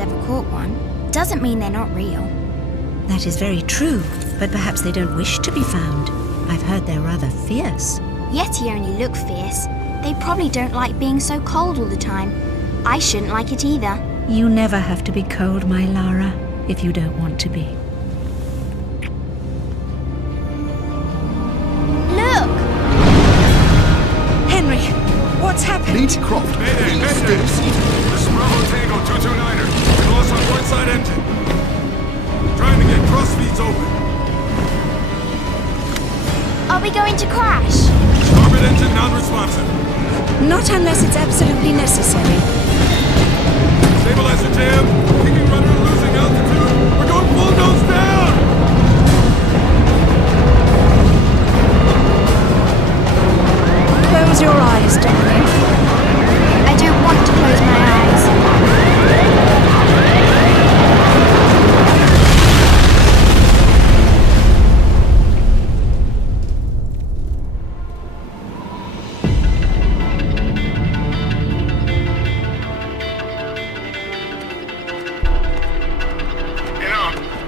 anyone's ever caught one doesn't mean they're not real. That is very true, but perhaps they don't wish to be found. I've heard they're rather fierce. Yeti only look fierce. They probably don't like being so cold all the time. I shouldn't like it either. You never have to be cold, my Lara, if you don't want to be. Look! Henry, what's happened? Lady Croft, please stay seated. This is Bravo Tango 229er. We lost our port side engine. Trying to get cross feeds open. Are we going to crash? Starboard engine non-responsive. Not unless it's absolutely necessary. Stabilizer jam. Kicking rudder losing altitude. We're going full nose down. Close your eyes, darling. I don't want to close my eyes.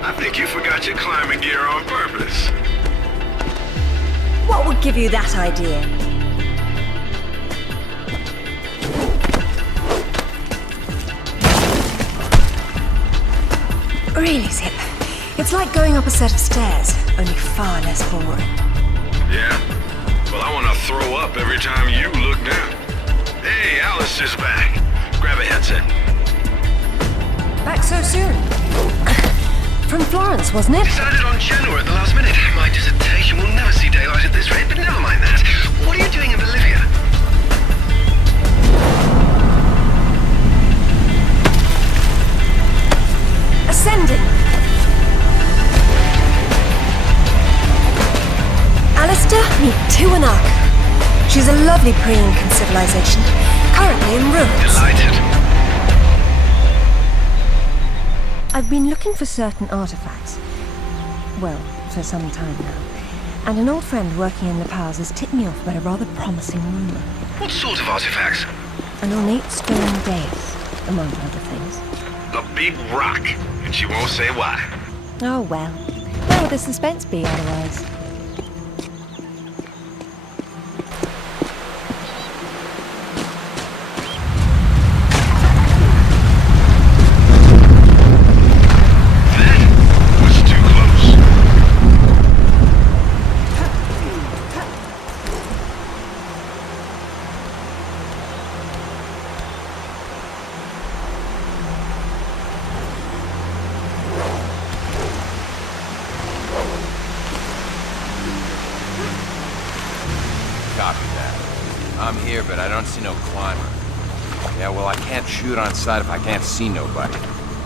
I think you forgot your climbing gear on purpose. What would give you that idea? Really, Zip. It's like going up a set of stairs, only far less boring. Yeah? Well, I want to throw up every time you look down. Hey, Alice is back. Grab a headset. Back so soon? From Florence, wasn't it? Decided on Genoa at the last minute. My dissertation will never see daylight at this rate, but never mind that. What are you doing in Bolivia? Ascending. Alistair, meet Tuanak. She's a lovely pre-Incan civilization, currently in ruins. Delighted. I've been looking for certain artifacts. Well, for some time now. And an old friend working in the powers has tipped me off about a rather promising rumor. What sort of artifacts? An ornate stone dais, among other things. A big rock, and she won't say why. Oh well. Where would the suspense be otherwise? Copy that. I'm here, but I don't see no climber. Yeah, well, I can't shoot on sight if I can't see nobody.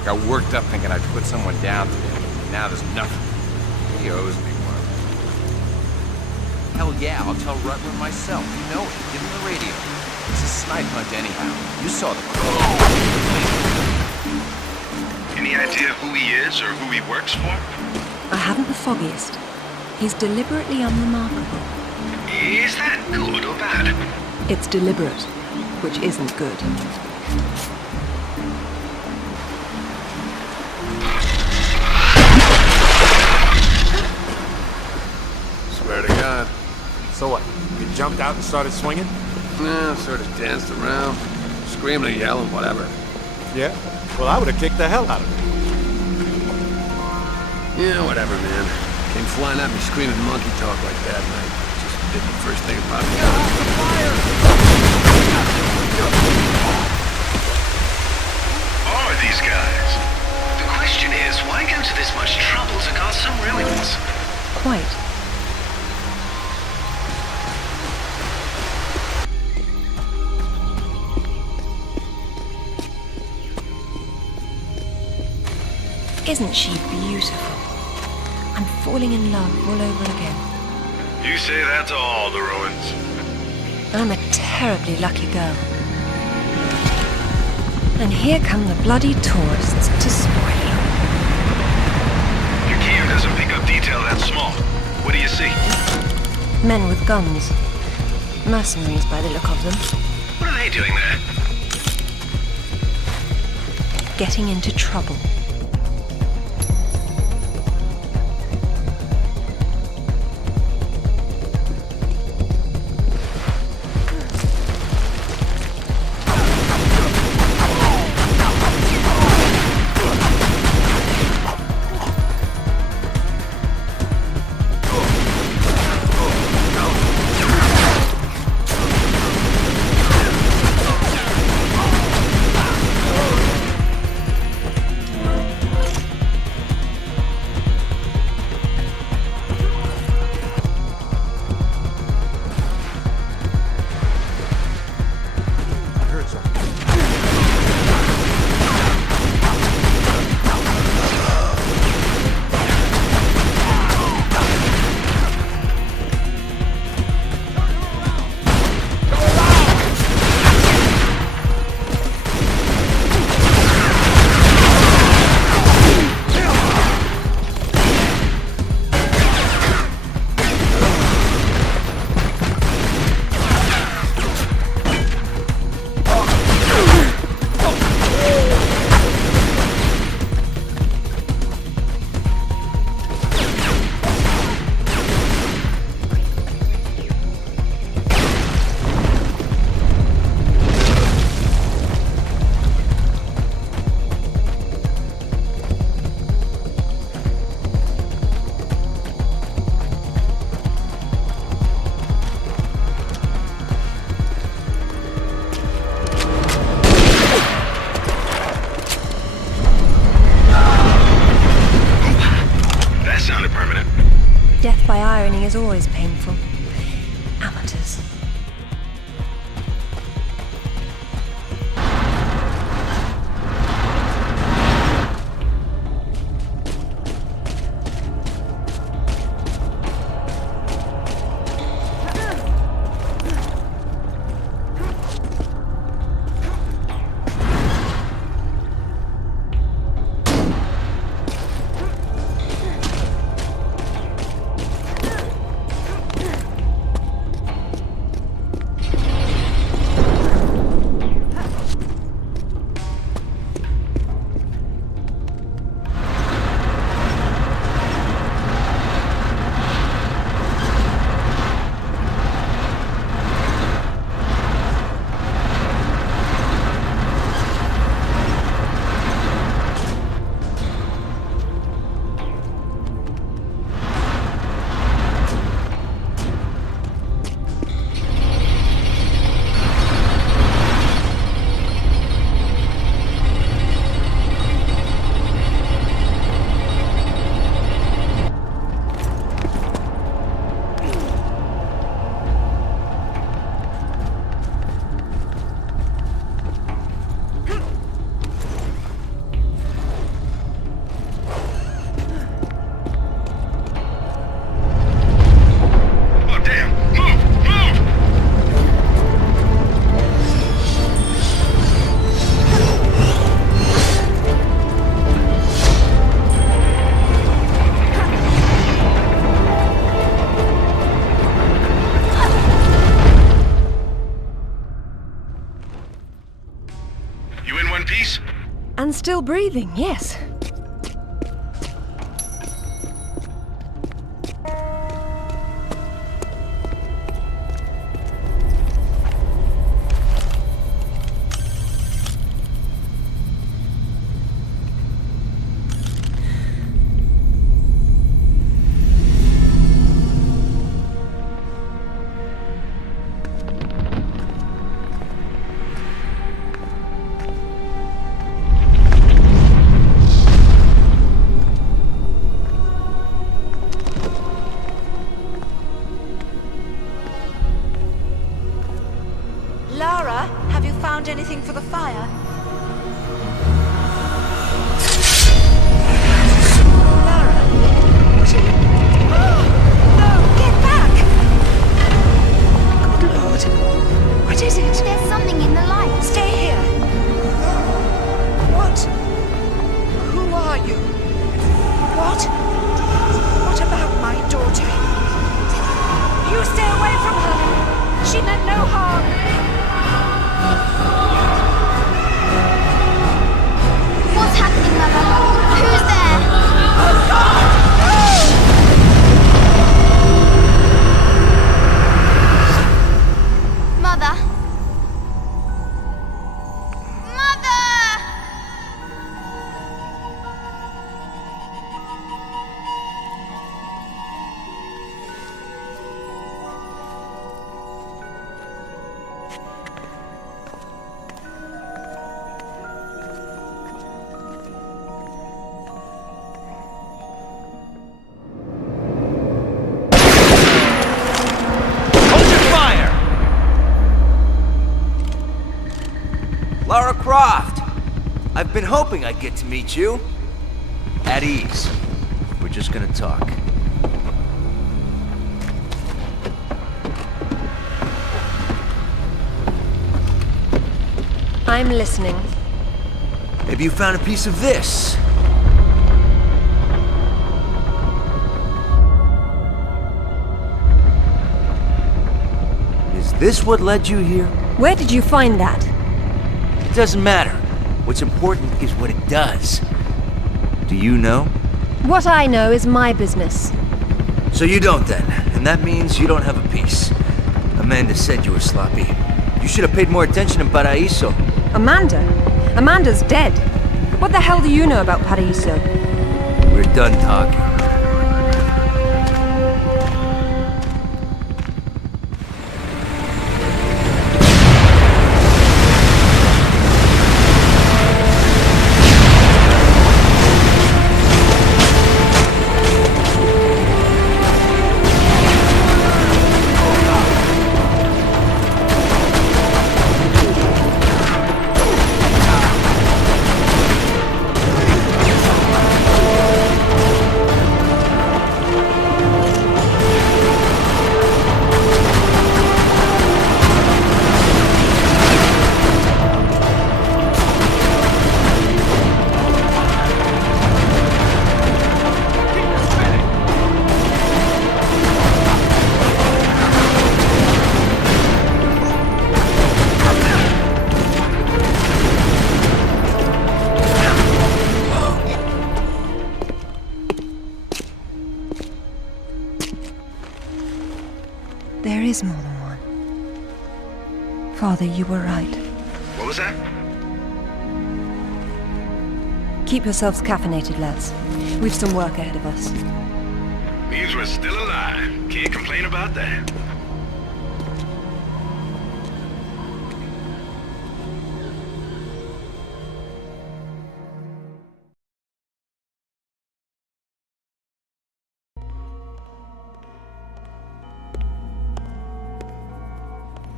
Got worked up thinking I'd put someone down today. Now there's nothing. He owes me one. Hell yeah, I'll tell Rutland myself. You know it. Give him the radio. It's a snipe hunt anyhow. You saw the crew. Any idea who he is or who he works for? I haven't the foggiest. He's deliberately unremarkable. Is that good or bad? It's deliberate, which isn't good. Swear to God. So what? You jumped out and started swinging? Yeah, sort of danced around, screaming and yelling, whatever. Yeah? Well, I would have kicked the hell out of him. Yeah, whatever, man. Came flying at me screaming monkey talk like that, and I just did the first thing about it. Who are these guys? The question is, why go to this much trouble to guard some ruins? Quite. Isn't she beautiful? I'm falling in love all over again. You say that to all the ruins. I'm a terribly lucky girl. And here come the bloody tourists to spoil it. Your gear doesn't pick up detail that small. What do you see? Men with guns. Mercenaries by the look of them. What are they doing there? getting into trouble. Death by irony is always painful. Amateurs. And still breathing, yes. Been hoping I'd get to meet you. At ease. We're just gonna talk. I'm listening. Maybe you found a piece of this. Is this what led you here? Where did you find that? It doesn't matter. What's important is what it does. Do you know? What I know is my business. So you don't then, and that means you don't have a piece. Amanda said you were sloppy. You should have paid more attention in Paraíso. Amanda? Amanda's dead. What the hell do you know about Paraíso? We're done talking. There is more than one. Father, you were right. What was that? Keep yourselves caffeinated, lads. We've some work ahead of us. Means we're still alive. Can't complain about that.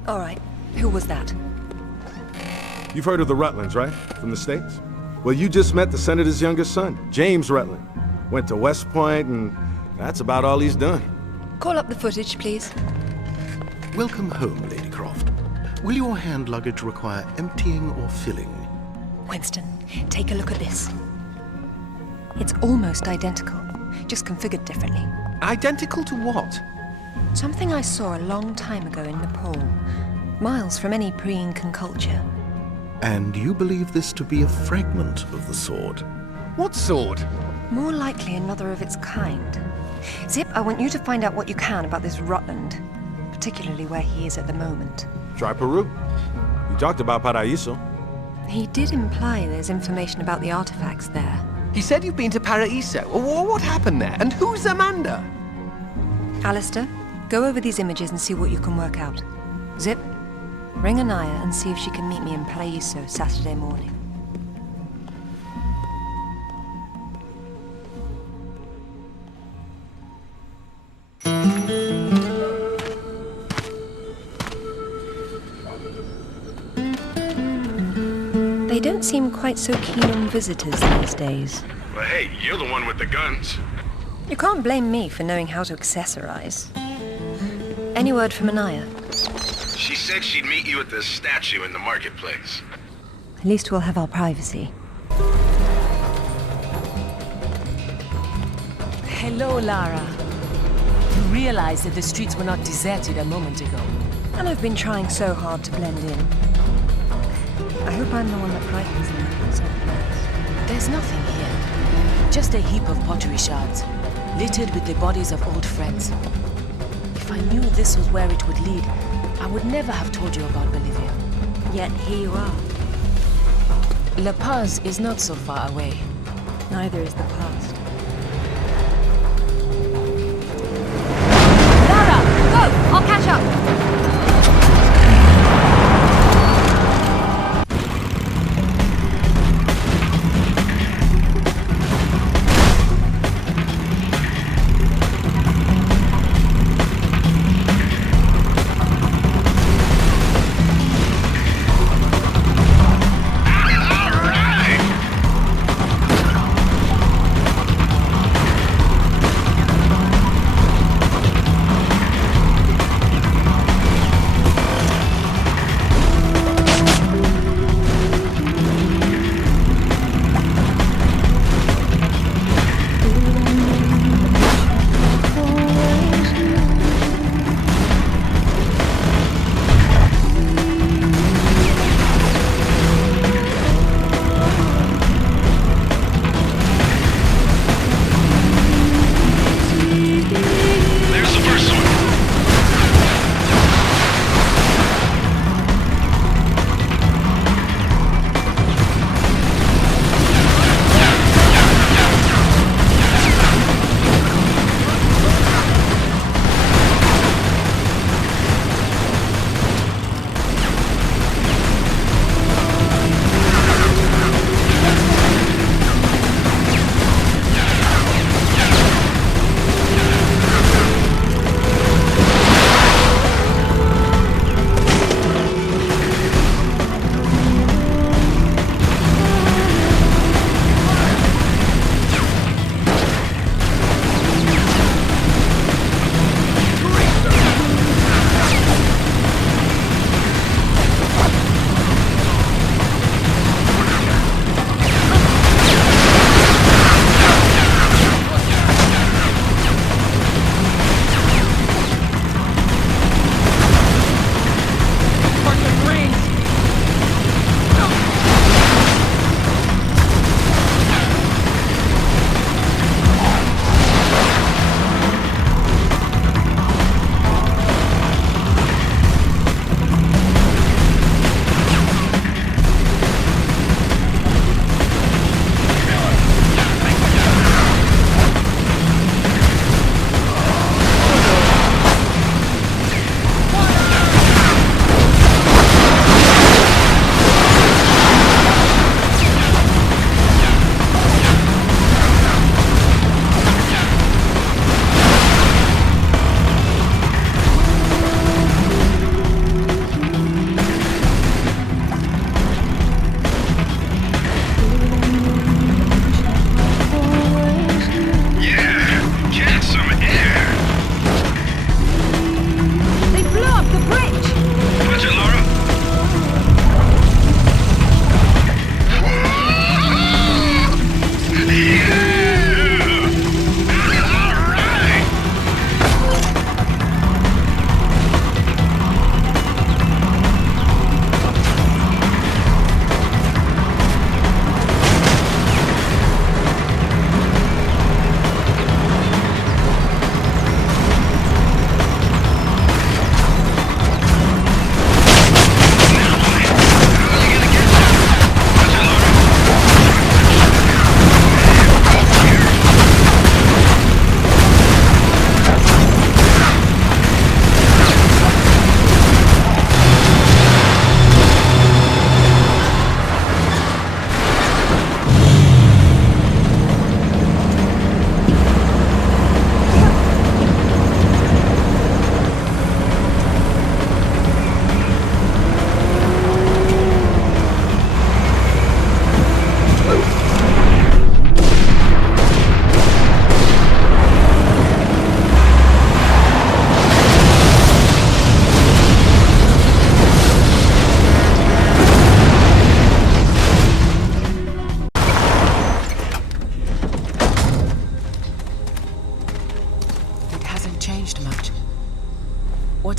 All right, who was that? You've heard of the Rutlands, right? From the States? Well, you just met the senator's youngest son, James Rutland. Went to West Point, and that's about all he's done. Call up the footage, please. Welcome home, Lady Croft. Will your hand luggage require emptying or filling? Winston, take a look at this. It's almost identical, just configured differently. Identical to what? Something I saw a long time ago in Nepal, miles from any pre-Incan culture. And you believe this to be a fragment of the sword? What sword? More likely another of its kind. Zip, I want you to find out what you can about this Rutland, particularly where he is at the moment. Try Peru. You talked about Paraíso. He did imply there's information about the artifacts there. He said you've been to Paraíso. What happened there? And who's Amanda? Alistair, go over these images and see what you can work out. Zip, ring Anaya and see if she can meet me in Paraíso Saturday morning. They don't seem quite so keen on visitors these days. Well, hey, you're the one with the guns. You can't blame me for knowing how to accessorize. Any word from Anaya? She said she'd meet you at the statue in the marketplace. At least we'll have our privacy. Hello, Lara. You realize that the streets were not deserted a moment ago. And I've been trying so hard to blend in. I hope I'm the one that frightens them. There's nothing here. Just a heap of pottery shards, littered with the bodies of old friends. If I knew this was where it would lead, I would never have told you about Bolivia. Yet here you are. La Paz is not so far away. Neither is the past. Lara, Go! I'll catch up!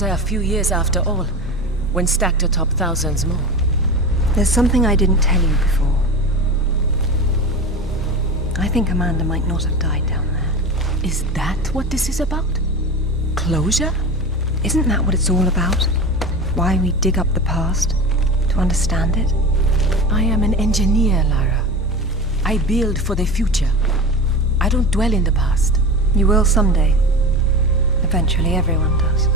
Aren't I a few years after all, when stacked atop thousands more? There's something I didn't tell you before. I think Amanda might not have died down there. Is that what this is about? Closure? Isn't that what it's all about? Why we dig up the past? To understand it? I am an engineer, Lara. I build for the future. I don't dwell in the past. You will someday. Eventually, everyone does.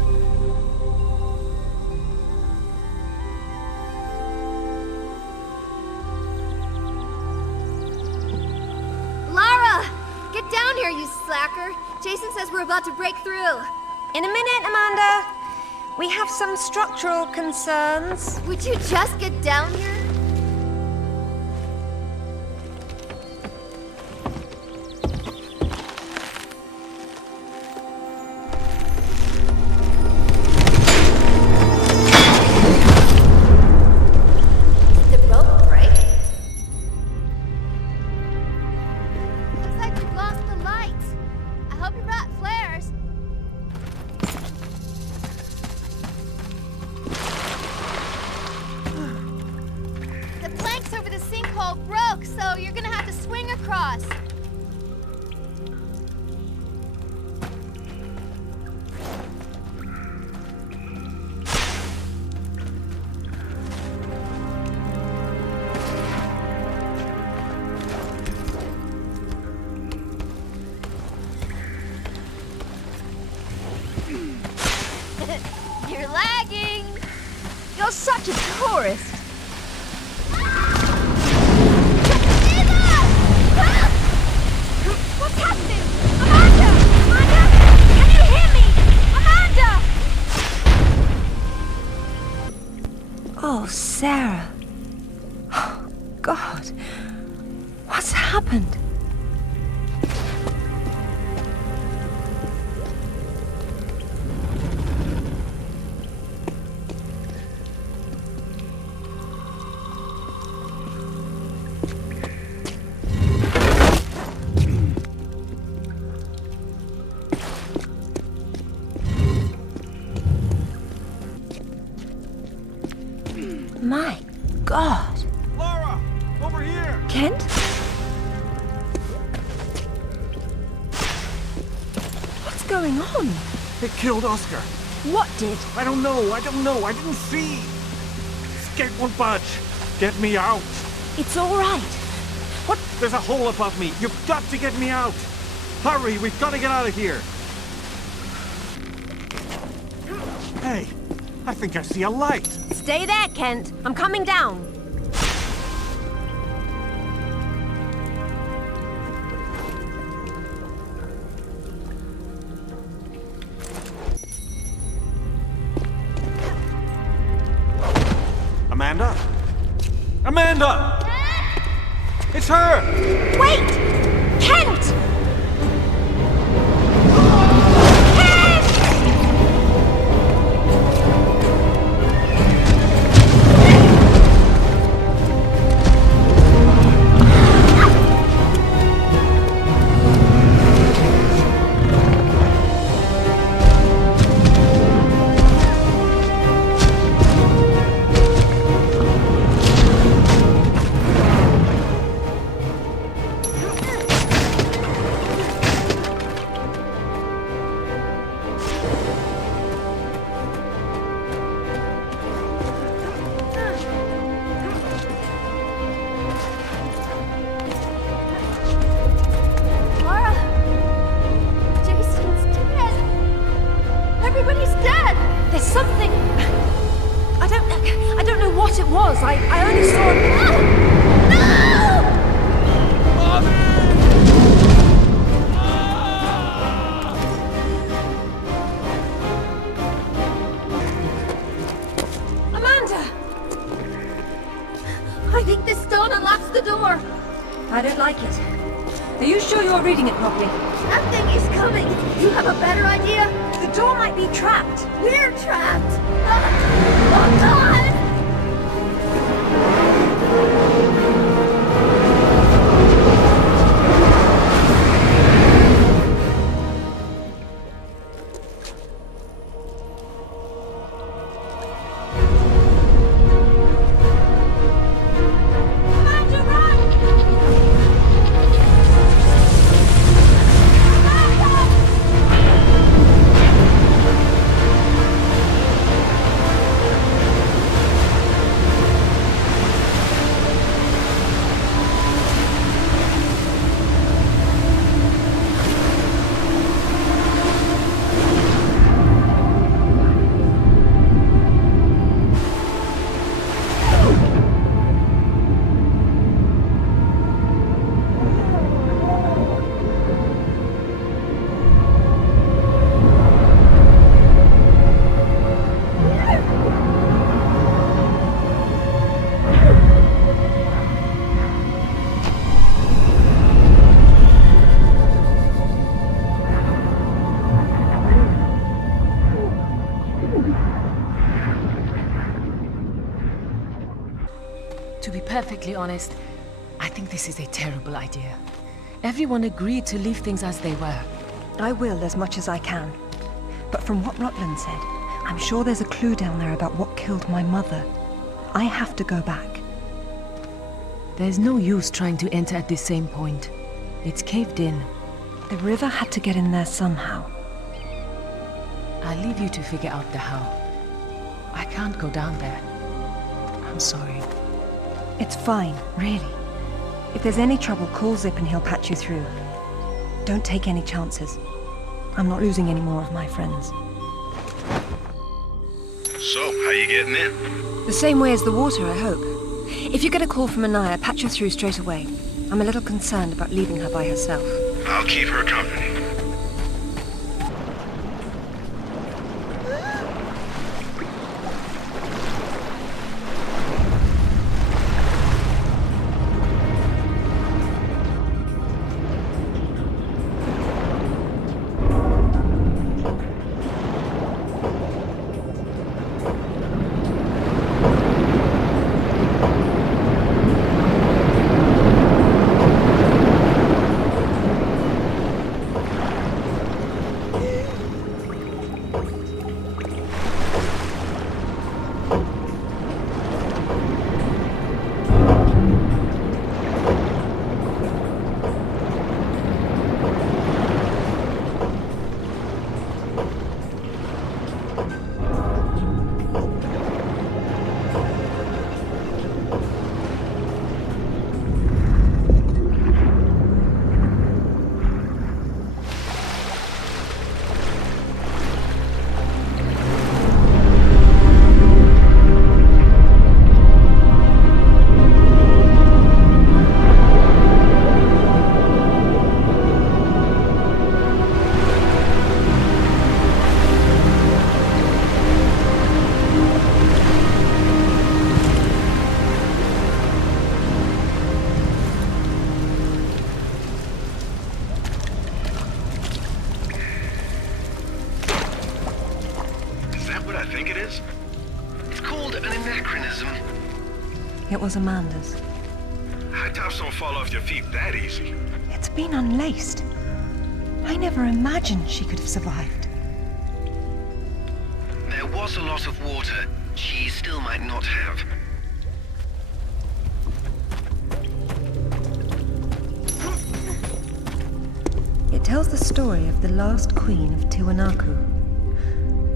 Lara! Get down here, you slacker! Jason says we're about to break through. In a minute, Amanda. We have some structural concerns. Would you just get down here? Did the rope break? Looks like we've lost the light. I hope you brought flares. The planks over the sinkhole broke, so you're gonna have to swing across. You're lagging. You're such a tourist. What's happening? Amanda! Amanda! Can you hear me? Amanda! Oh, Sarah. Oh, God. What's happened? My God. Lara! Over here! Kent? What's going on? It killed Oscar. What did? I don't know. I didn't see. Skate won't budge. Get me out. It's all right. What? There's a hole above me. You've got to get me out. Hurry, we've got to get out of here. Hey, I think I see a light. Stay there, Kent. I'm coming down. Amanda? Amanda! It's her! Wait! Kent! Lara! Jason's dead. Everybody's dead. There's something... I don't know what it was. I only saw... Amanda! I think this stone unlocks the door. I don't like it. Are you sure you're reading it properly? That thing is coming. You have a better idea? The door might be trapped. We're trapped. Oh, God! perfectly honest, I think this is a terrible idea. Everyone agreed to leave things as they were. I will as much as I can. But from what Rutland said, I'm sure there's a clue down there about what killed my mother. I have to go back. There's no use trying to enter at this same point. It's caved in. The river had to get in there somehow. I'll leave you to figure out the how. I can't go down there. I'm sorry. It's fine, really. If there's any trouble, call Zip and he'll patch you through. Don't take any chances. I'm not losing any more of my friends. So, how you getting in? The same way as the water, I hope. If you get a call from Anaya, patch her through straight away. I'm a little concerned about leaving her by herself. I'll keep her company. It was Amanda's. High tops don't fall off your feet that easy. It's been unlaced. I never imagined she could have survived. There was a lot of water. She still might not have. It tells the story of the last queen of Tiwanaku.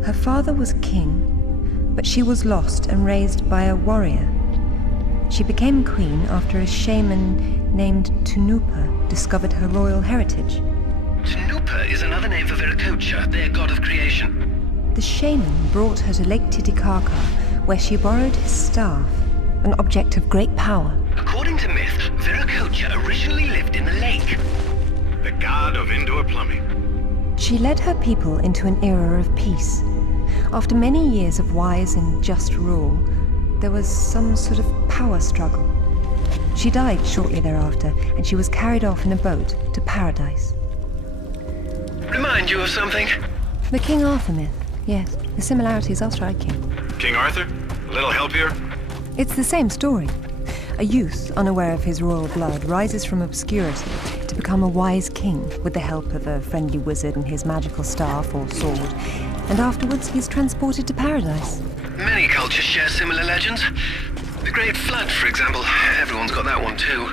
Her father was king, but she was lost and raised by a warrior. She became queen after a shaman named Tunupa discovered her royal heritage. Tunupa is another name for Viracocha, their god of creation. The shaman brought her to Lake Titicaca, where she borrowed his staff, an object of great power. According to myth, Viracocha originally lived in the lake. The god of indoor plumbing. She led her people into an era of peace. After many years of wise and just rule, there was some sort of power struggle. She died shortly thereafter, and she was carried off in a boat to paradise. Remind you of something? The King Arthur myth, yes. The similarities are striking. King Arthur? A little help here? It's the same story. A youth, unaware of his royal blood, rises from obscurity to become a wise king with the help of a friendly wizard and his magical staff or sword, and afterwards he's transported to paradise. Many cultures share similar legends. The Great Flood, for example. Everyone's got that one too.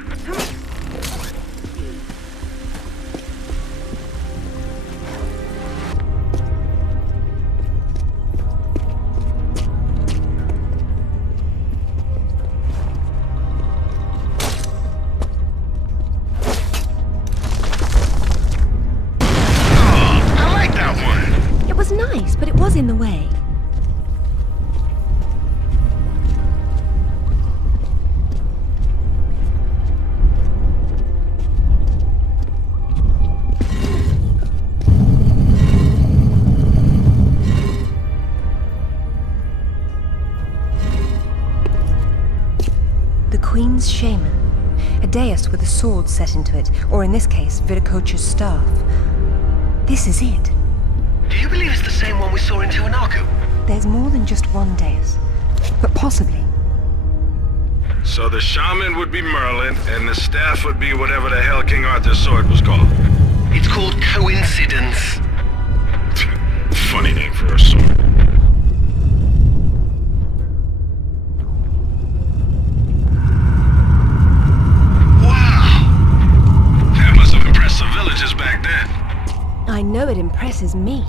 Oh, I like that one. It was nice, but it was in the way. Queen's shaman, a dais with a sword set into it, or in this case, Viracocha's staff. This is it. Do you believe it's the same one we saw in Tiwanaku? There's more than just one dais, but possibly. So the shaman would be Merlin, and the staff would be whatever the hell King Arthur's sword was called. It's called coincidence. Funny name for a sword. Wow! That must have impressed some villagers back then. I know it impresses me.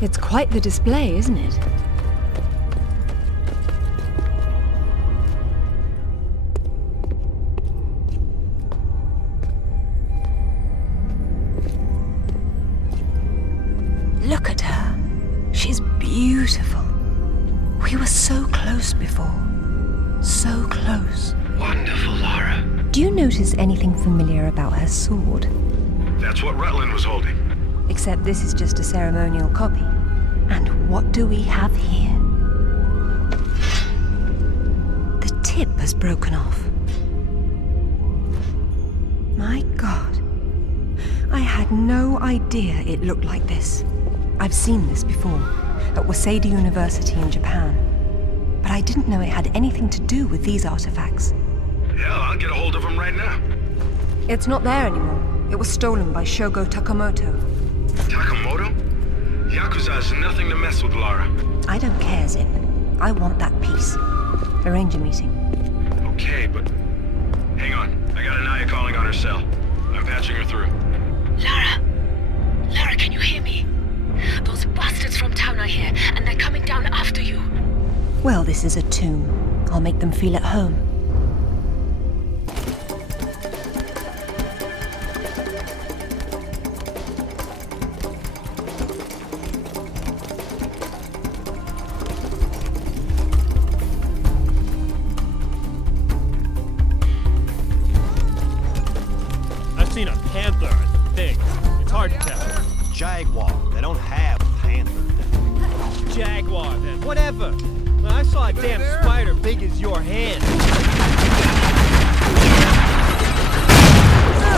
It's quite the display, isn't it? Look at her. She's beautiful. We were so close before. So close. Wonderful, Lara. Do you notice anything familiar about her sword? That's what Rutland was holding. Except this is just a ceremonial copy. And what do we have here? The tip has broken off. My God. I had no idea it looked like this. I've seen this before, at Waseda University in Japan. But I didn't know it had anything to do with these artifacts. Hell, I'll get a hold of him right now. It's not there anymore. It was stolen by Shogo Takamoto. Takamoto? Yakuza has nothing to mess with, Lara. I don't care, Zip. I want that piece. Arrange a meeting. Okay, but... Hang on. I got Anaya calling on her cell. I'm patching her through. Lara! Lara, can you hear me? Those bastards from town are here, and they're coming down after you. Well, this is a tomb. I'll make them feel at home. I've seen a panther, I think. It's hard to tell. Jaguar. They don't have panthers. Jaguar, then. Whatever. Well, I saw a damn spider big as your hand.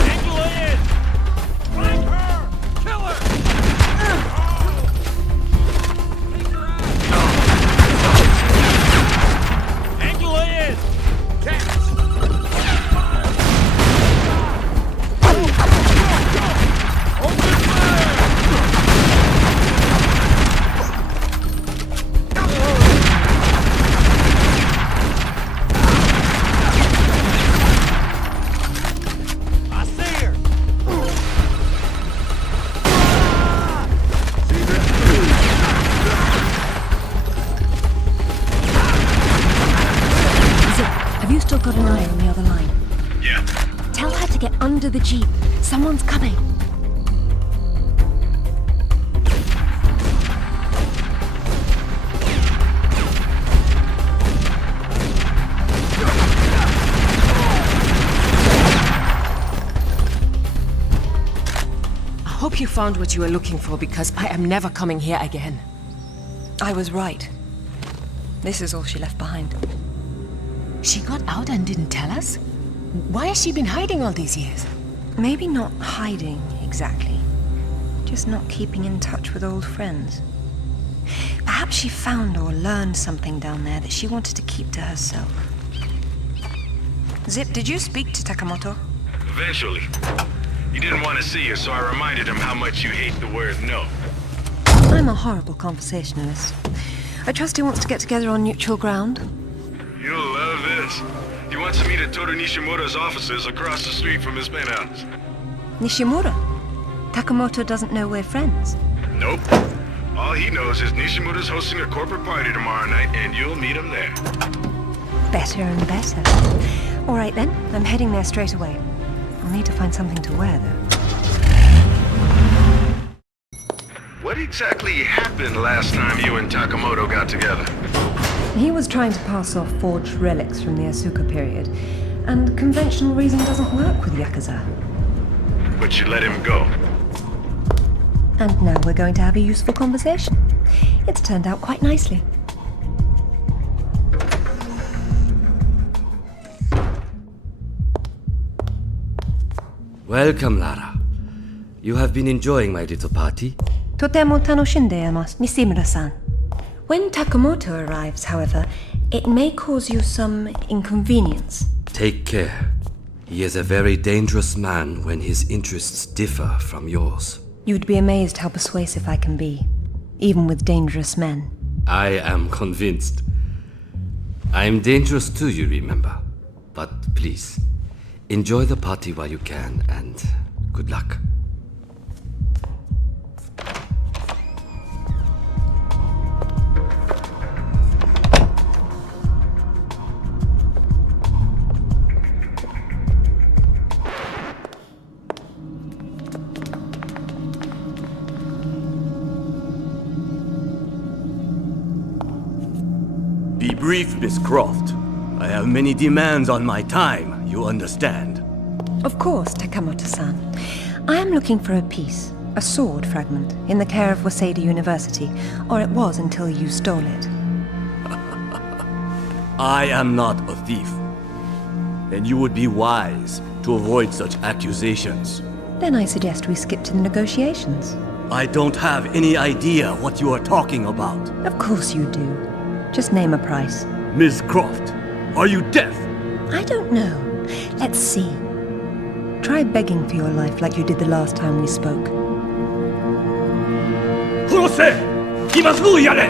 Angela in! Find her! Kill her! Take her out! Angela in! Catch! Got an eye on the other line. Yeah. Tell her to get under the jeep. Someone's coming. I hope you found what you were looking for, because I am never coming here again. I was right. This is all she left behind. She got out and didn't tell us? Why has she been hiding all these years? Maybe not hiding, exactly. Just not keeping in touch with old friends. Perhaps she found or learned something down there that she wanted to keep to herself. Zip, did you speak to Takamoto? Eventually. He didn't want to see you, so I reminded him how much you hate the word no. I'm a horrible conversationalist. I trust he wants to get together on neutral ground. You'll love this. He wants to meet at Toru Nishimura's offices across the street from his penthouse. Nishimura? Takamoto doesn't know we're friends. Nope. All he knows is Nishimura's hosting a corporate party tomorrow night, and you'll meet him there. Better and better. All right then, I'm heading there straight away. I'll need to find something to wear, though. What exactly happened last time you and Takamoto got together? He was trying to pass off forged relics from the Asuka period, and conventional reason doesn't work with Yakuza. But you let him go. And now we're going to have a useful conversation. It's turned out quite nicely. Welcome, Lara. You have been enjoying my little party? Totemo tanoshindeimasu, Nishimura-san. When Takamoto arrives, however, it may cause you some inconvenience. Take care. He is a very dangerous man when his interests differ from yours. You'd be amazed how persuasive I can be, even with dangerous men. I am convinced. I am dangerous too, you remember. But please, enjoy the party while you can, and good luck. Be brief, Miss Croft. I have many demands on my time, you understand? Of course, Takamoto-san. I am looking for a piece, a sword fragment, in the care of Waseda University, or it was until you stole it. I am not a thief. And you would be wise to avoid such accusations. Then I suggest we skip to the negotiations. I don't have any idea what you are talking about. Of course you do. Just name a price. Miss Croft, are you deaf? I don't know. Let's see. Try begging for your life like you did the last time we spoke. 殺せ! 今すぐやれ!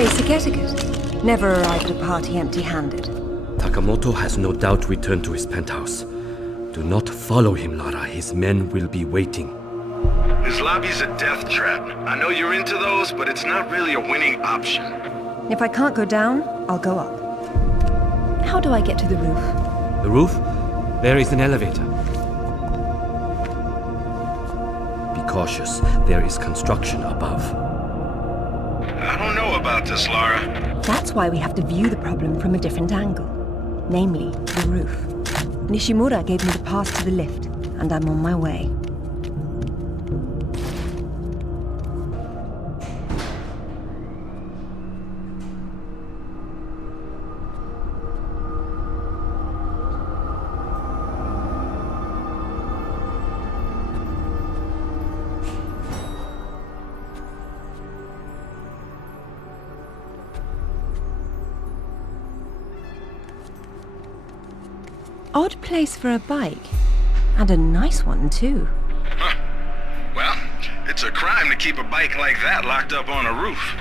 Basic etiquette. Never arrive at a party empty-handed. Takamoto has no doubt returned to his penthouse. Do not follow him, Lara. His men will be waiting. His lobby's a death trap. I know you're into those, but it's not really a winning option. If I can't go down, I'll go up. How do I get to the roof? The roof? There is an elevator. Be cautious. There is construction above. I don't know about this, Lara. That's why we have to view the problem from a different angle. Namely, the roof. Nishimura gave me the pass to the lift, and I'm on my way. Odd place for a bike. And a nice one, too. Huh. Well, it's a crime to keep a bike like that locked up on a roof.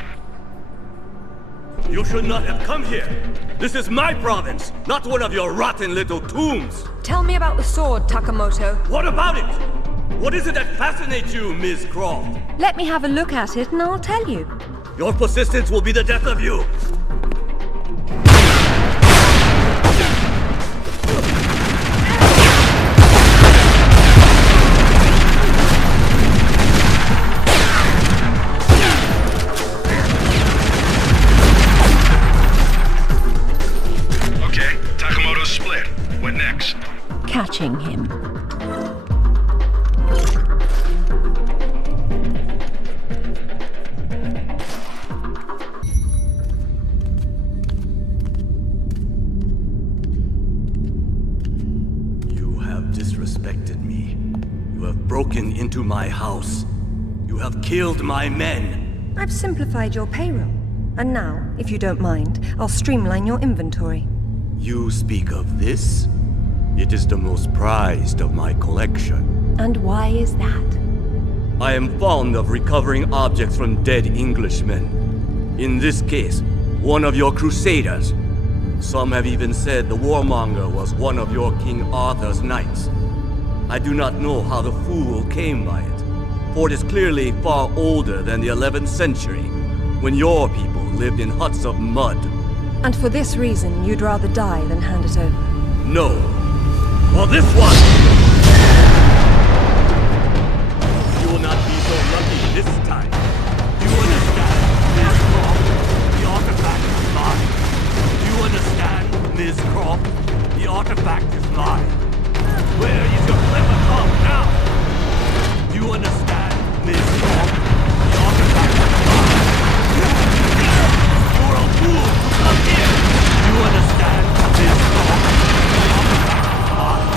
You should not have come here. This is my province, not one of your rotten little tombs! Tell me about the sword, Takamoto. What about it? What is it that fascinates you, Ms. Croft? Let me have a look at it and I'll tell you. Your persistence will be the death of you! Okay, Takamoto's split. What next? Catching him. Disrespected me. You have broken into my house. You have killed my men. I've simplified your payroll. And now, if you don't mind, I'll streamline your inventory. You speak of this? It is the most prized of my collection. And why is that? I am fond of recovering objects from dead Englishmen. In this case, one of your crusaders. Some have even said the warmonger was one of your King Arthur's knights. I do not know how the fool came by it, for it is clearly far older than the 11th century, when your people lived in huts of mud. And for this reason, you'd rather die than hand it over? No. For this one! You will not be so lucky this time. You understand, Ms. Croft? The artifact is mine. You understand, Ms. Croft? The artifact is mine. Where is your clever tongue now? You understand, Ms. Croft? The artifact is mine. You're a fool to come here. You understand, Ms. Croft? The artifact is mine.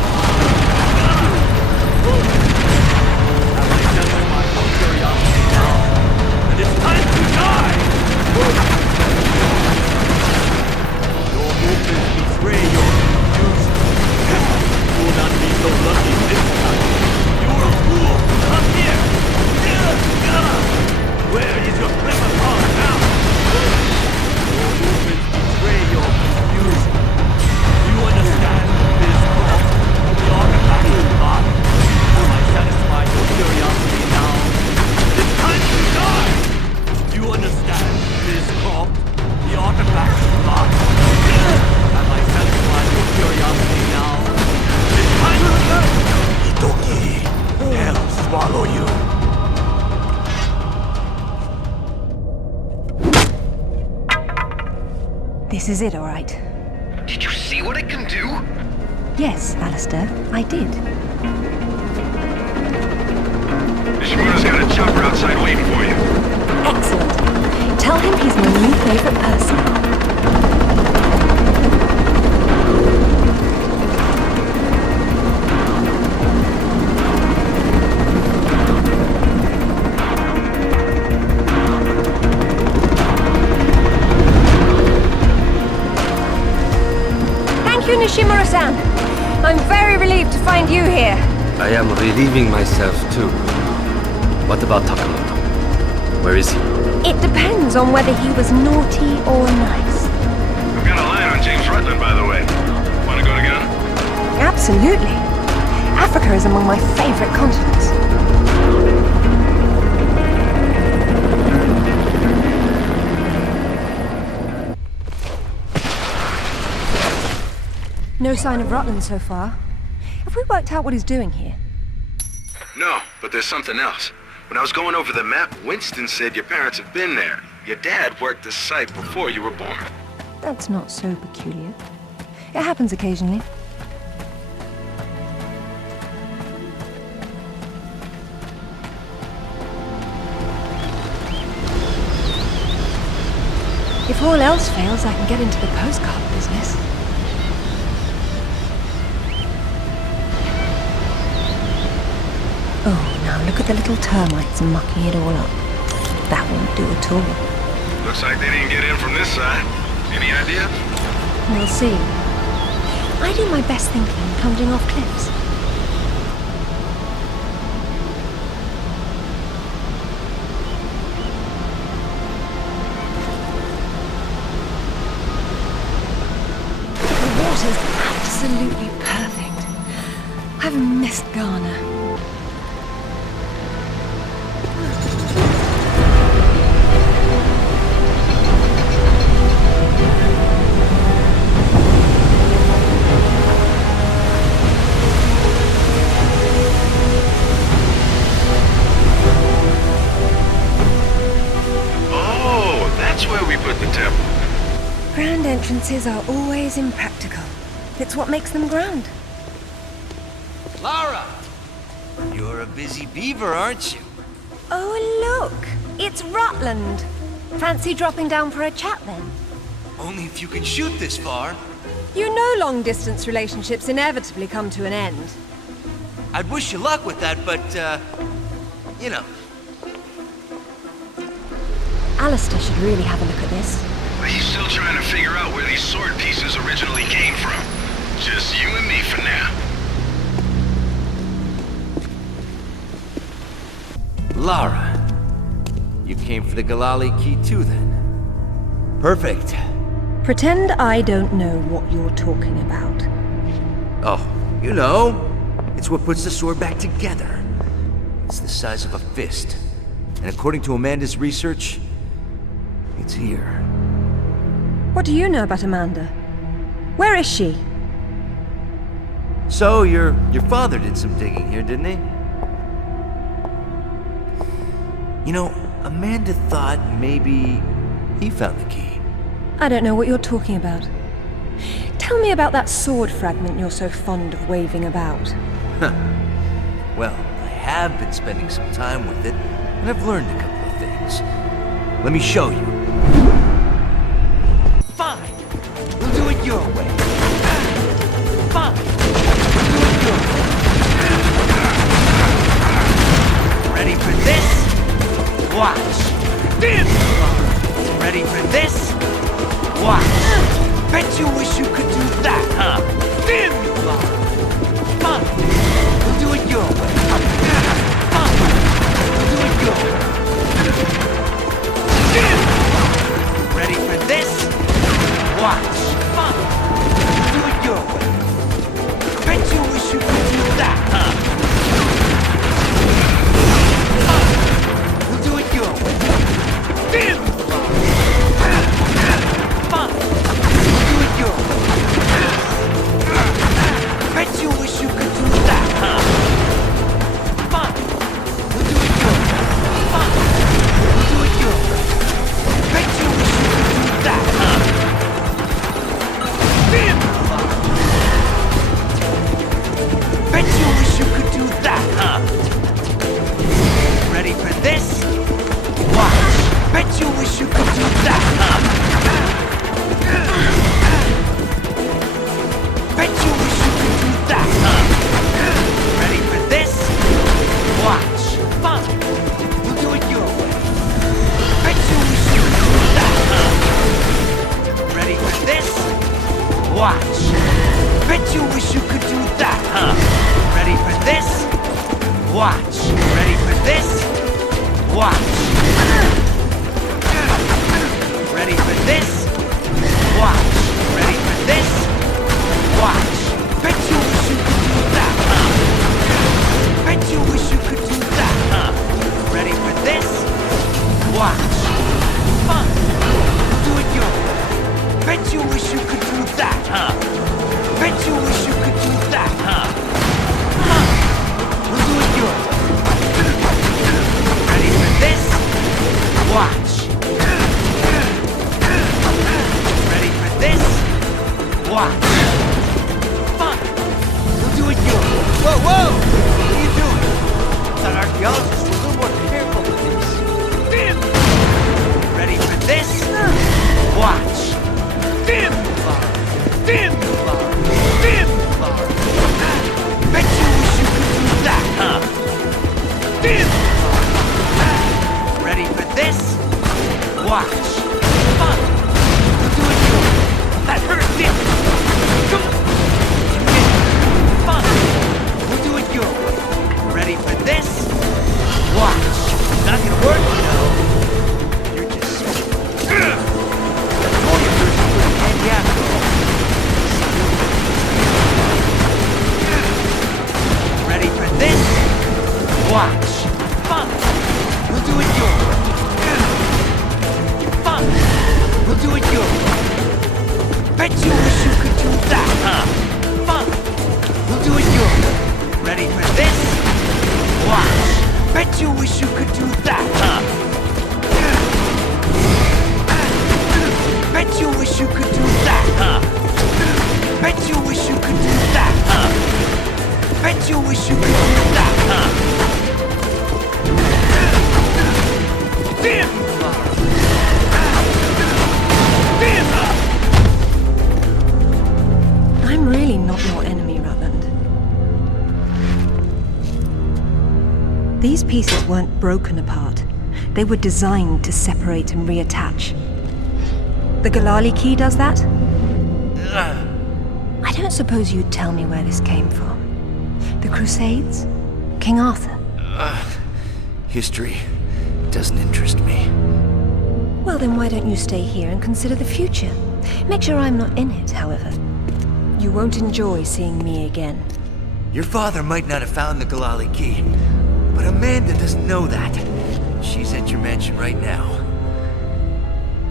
Have I satisfied your curiosity now? And it's time to die! Your movements betray your confusion. You will not be so lucky this time. You're a fool! Come here! Where is your clever tongue now? Your movements betray your confusion. You understand, Ms. Croft? The artifact is mine. Have I satisfied your curiosity now? It's time to die! You understand, Ms. Croft? The artifact is mine. Have I satisfied your curiosity now? It's time to die! Itoki, hell swallow you. This is it, all right. Did you see what it can do? Yes, Alistair, I did. Nishimura's got a chopper outside waiting for you. Excellent. Tell him he's my new favorite person. Thank you, Nishimura-san. I'm very relieved to find you here. I am relieving myself too. What about Takamoto? Where is he? It depends on whether he was naughty or nice. I've got a line on James Rutland, by the way. Wanna go together? Absolutely. Africa is among my favorite continents. No sign of Rutland so far. Have we worked out what he's doing here? No, but there's something else. When I was going over the map, Winston said your parents have been there. Your dad worked this site before you were born. That's not so peculiar. It happens occasionally. If all else fails, I can get into the postcard business. Oh, now look at the little termites mucking it all up. That won't do at all. Looks like they didn't get in from this side. Any idea? We'll see. I do my best thinking plunging off cliffs. West Ghana. Oh, that's where we put the temple. Grand entrances are always impractical. It's what makes them grand. Lara! You're a busy beaver, aren't you? Oh, look! It's Rutland. Fancy dropping down for a chat, then? Only if you can shoot this far. You know long-distance relationships inevitably come to an end. I'd wish you luck with that, but, you know. Alistair should really have a look at this. He's still trying to figure out where these sword pieces originally came from. Just you and me for now. Lara, you came for the Galali key too, then? Perfect. Pretend I don't know what you're talking about. Oh, you know. It's what puts the sword back together. It's the size of a fist. And according to Amanda's research, it's here. What do you know about Amanda? Where is she? So, your father did some digging here, didn't he? You know, Amanda thought maybe he found the key. I don't know what you're talking about. Tell me about that sword fragment you're so fond of waving about. Huh. Well, I have been spending some time with it, and I've learned a couple of things. Let me show you. Fine! We'll do it your way. Fine! We'll do it your way. Ready for this? Watch! Dim! Ready for this? Watch! Bet you wish you could do that, huh? Dim! Fine! We'll do it your way. Fine! We'll do it your way. Dim! Ready for this? Watch! Fine! We'll do it your way. Bet you wish you could do that, huh? Fine! We'll do it your way. Dim! Fine! We'll do it your way. Bet you wish you could do that, huh? Fine! We'll do it your way. Fine! We'll do it your way. Bet you wish you could do that, huh? Dim! Bet you wish you could do that, huh? Ready for this? Watch! Bet you wish you could do that, huh? Bet you wish you could do that, huh? Ready for this? Watch! Fine! We'll do it your way. Bet you wish you could do that, huh? Ready for this? Watch! Bet you wish you could do that, huh? Ready for this? Watch! Ready for this? Watch! Ready for this? Watch! Ready for this? Watch! Bet you wish you could do that, huh? Bet you wish you could do that, huh? Ready for this? Watch! Fine! Do it your way. Bet you wish you could do that, huh? Bet you wish you could do that, huh? Fine! We'll do it your way. Ready for this? Watch! Ready for this? Watch! Fine! We'll do it your way. Whoa, whoa! What are you doing? I thought archaeologists were a little more careful with this. Dim! Ready for this? Watch! Dim! Dim! Dim! Bet you wish you could do that, huh? Dim! Ready for this? Watch! Fine! We'll do it your way. That hurt, Dim! Come on! Fine! We'll do it your way. Ready for this? Watch! Not gonna work, you know. You're just... I told you there's a little candy after all. Ready Watch! Fine! We'll do it your way. Fine! We'll do it your way. Bet you wish you could do that, huh? Fine! We'll do it your way. Ready for this? Watch! Bet you wish you could do that, huh? Bet you wish you could do that, huh? Bet you wish you could do that, huh? Bet you wish you could do that, huh? Damn! Damn! I'm really not your enemy, Rutland. These pieces weren't broken apart. They were designed to separate and reattach. The Galali key does that? I don't suppose you'd tell me where this came from. The Crusades? King Arthur? History doesn't interest me. Well, then why don't you stay here and consider the future? Make sure I'm not in it, however. You won't enjoy seeing me again. Your father might not have found the Galali key, but Amanda doesn't know that. She's at your mansion right now.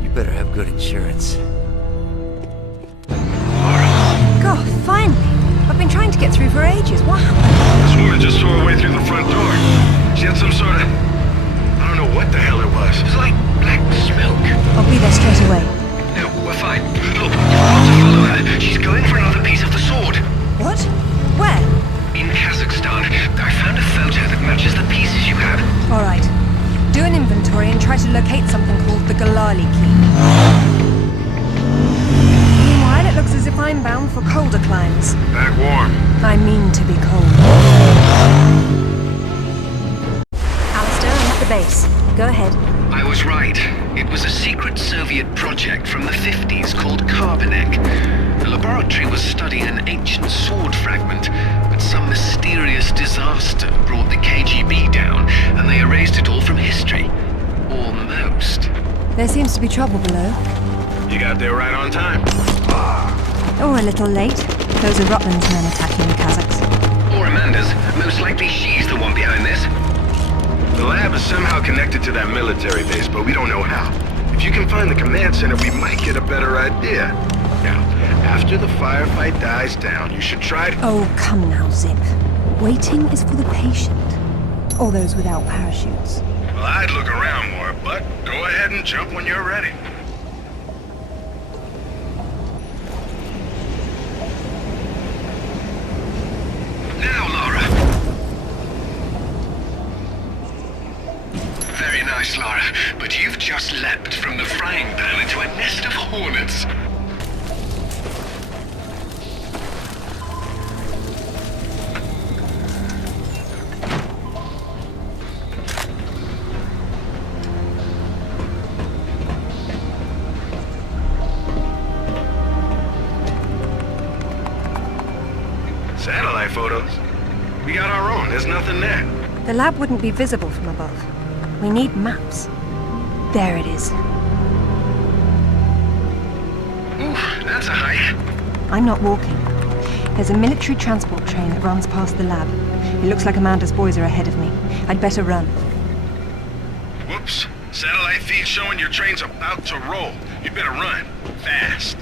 You better have good insurance. God, finally! I've been trying to get through for ages. What happened? This woman just tore her way through the front door. She had some sort of... I don't know what the hell it was. It's like black smoke. I'll be there straight away. No, we're fine. Look, you've got to follow her. She's going for another piece of the sword. What? Where? In Kazakhstan. I found a photo that matches the pieces you have. All right. Do an inventory and try to locate something called the Galali key. Meanwhile, it looks as if I'm bound for colder climes. Back warm. I mean to be cold. Alistair, I'm at the base. Go ahead. I was right. It was a secret Soviet project from the 50s called Carbonek. The laboratory was studying an ancient sword fragment, but some mysterious disaster brought the KGB down, and they erased it all from history. Almost. There seems to be trouble below. You got there right on time. Or a little late. Those are Rutland's men attacking the Kazakhs. Or Amanda's. Most likely she's the one behind this. The lab is somehow connected to that military base, but we don't know how. If you can find the command center, we might get a better idea. Now, after the firefight dies down, you should try to... Oh, come now, Zip. Waiting is for the patient. Or those without parachutes. Well, I'd look around more, but go ahead and jump when you're ready. Now, Lara. Very nice, Lara, but you've just leapt from the frying pan into a nest of hornets. Satellite photos? We got our own, there's nothing there. The lab wouldn't be visible from above. We need maps. There it is. Ooh, that's a hike. I'm not walking. There's a military transport train that runs past the lab. It looks like Amanda's boys are ahead of me. I'd better run. Whoops. Satellite feed showing your train's about to roll. You better run. Fast.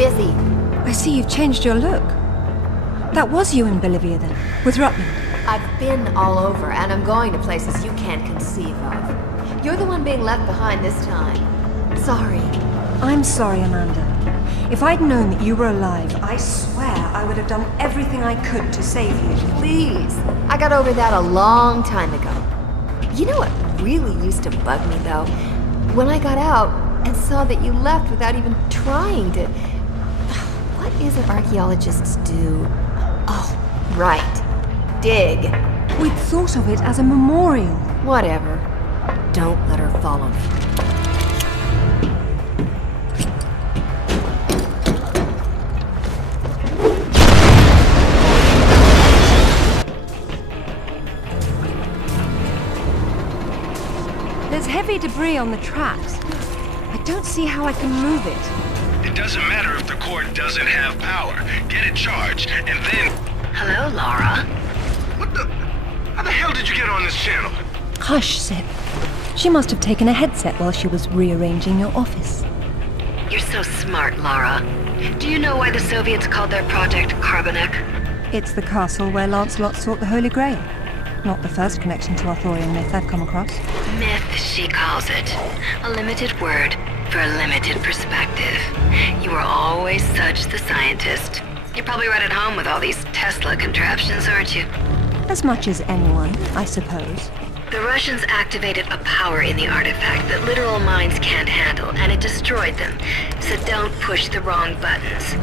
busy. I see you've changed your look. That was you in Bolivia then, with Rutland. I've been all over, and I'm going to places you can't conceive of. You're the one being left behind this time. Sorry. I'm sorry, Amanda. If I'd known that you were alive, I swear I would have done everything I could to save you. Please. I got over that a long time ago. You know what really used to bug me, though? When I got out and saw that you left without even trying to... What is it archaeologists do? Oh, right. Dig. We'd thought of it as a memorial. Whatever. Don't let her follow me. There's heavy debris on the tracks. I don't see how I can move it. It doesn't matter if the core doesn't have power. Get it charged, and then... Hello, Laura. What the... How the hell did you get on this channel? Hush, Sip. She must have taken a headset while she was rearranging your office. You're so smart, Laura. Do you know why the Soviets called their project Carbonek? It's the castle where Lancelot sought the Holy Grail. Not the first connection to Arthurian myth I've come across. Myth, she calls it. A limited word for a limited perspective. You were always such the scientist. You're probably right at home with all these Tesla contraptions, aren't you? As much as anyone, I suppose. The Russians activated a power in the artifact that literal minds can't handle, and it destroyed them. So don't push the wrong buttons.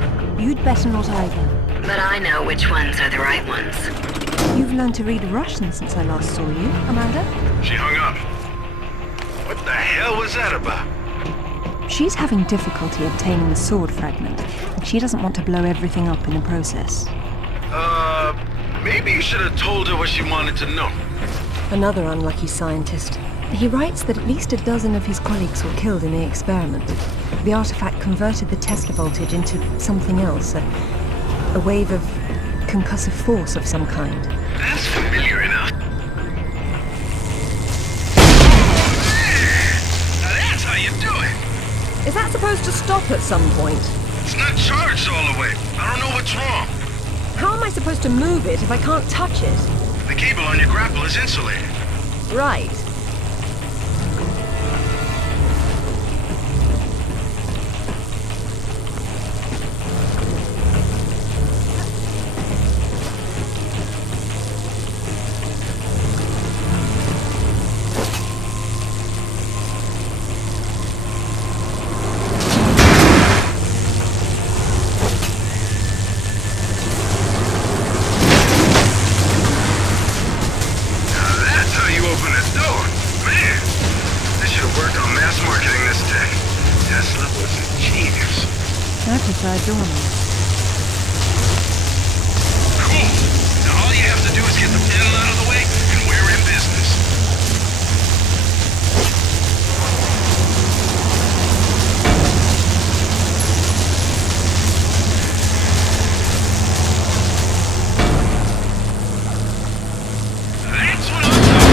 You'd better not either. But I know which ones are the right ones. You've learned to read Russian since I last saw you, Amanda. She hung up. What the hell was that about? She's having difficulty obtaining the sword fragment, and she doesn't want to blow everything up in the process. Maybe you should have told her what she wanted to know. Another unlucky scientist. He writes that at least a dozen of his colleagues were killed in the experiment. The artifact converted the Tesla voltage into something else, a wave of concussive force of some kind. That's familiar enough. Now that's how you do it. Is that supposed to stop at some point? It's not charged all the way. I don't know what's wrong. How am I supposed to move it if I can't touch it? The cable on your grapple is insulated. Right. Cool. Now all you have to do is get the panel out of the way, and we're in business. That's what I'm talking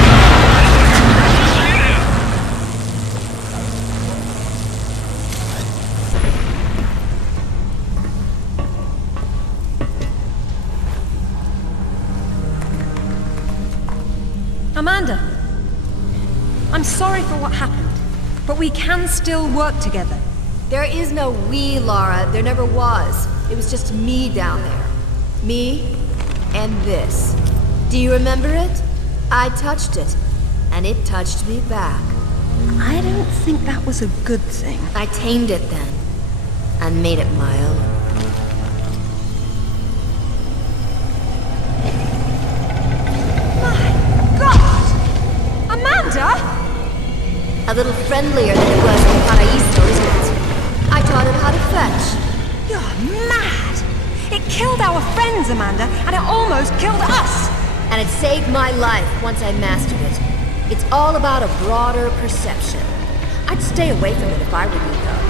Amanda, I'm sorry for what happened, but we can still work together. There is no we, Lara. There never was. It was just me down there. Me and this. Do you remember it? I touched it, and it touched me back. I don't think that was a good thing. I tamed it then, and made it my own. A little friendlier than it was in Paraíso, isn't it? I taught it how to fetch. You're mad! It killed our friends, Amanda, and it almost killed us! And it saved my life once I mastered it. It's all about a broader perception. I'd stay away from it if I were you, though.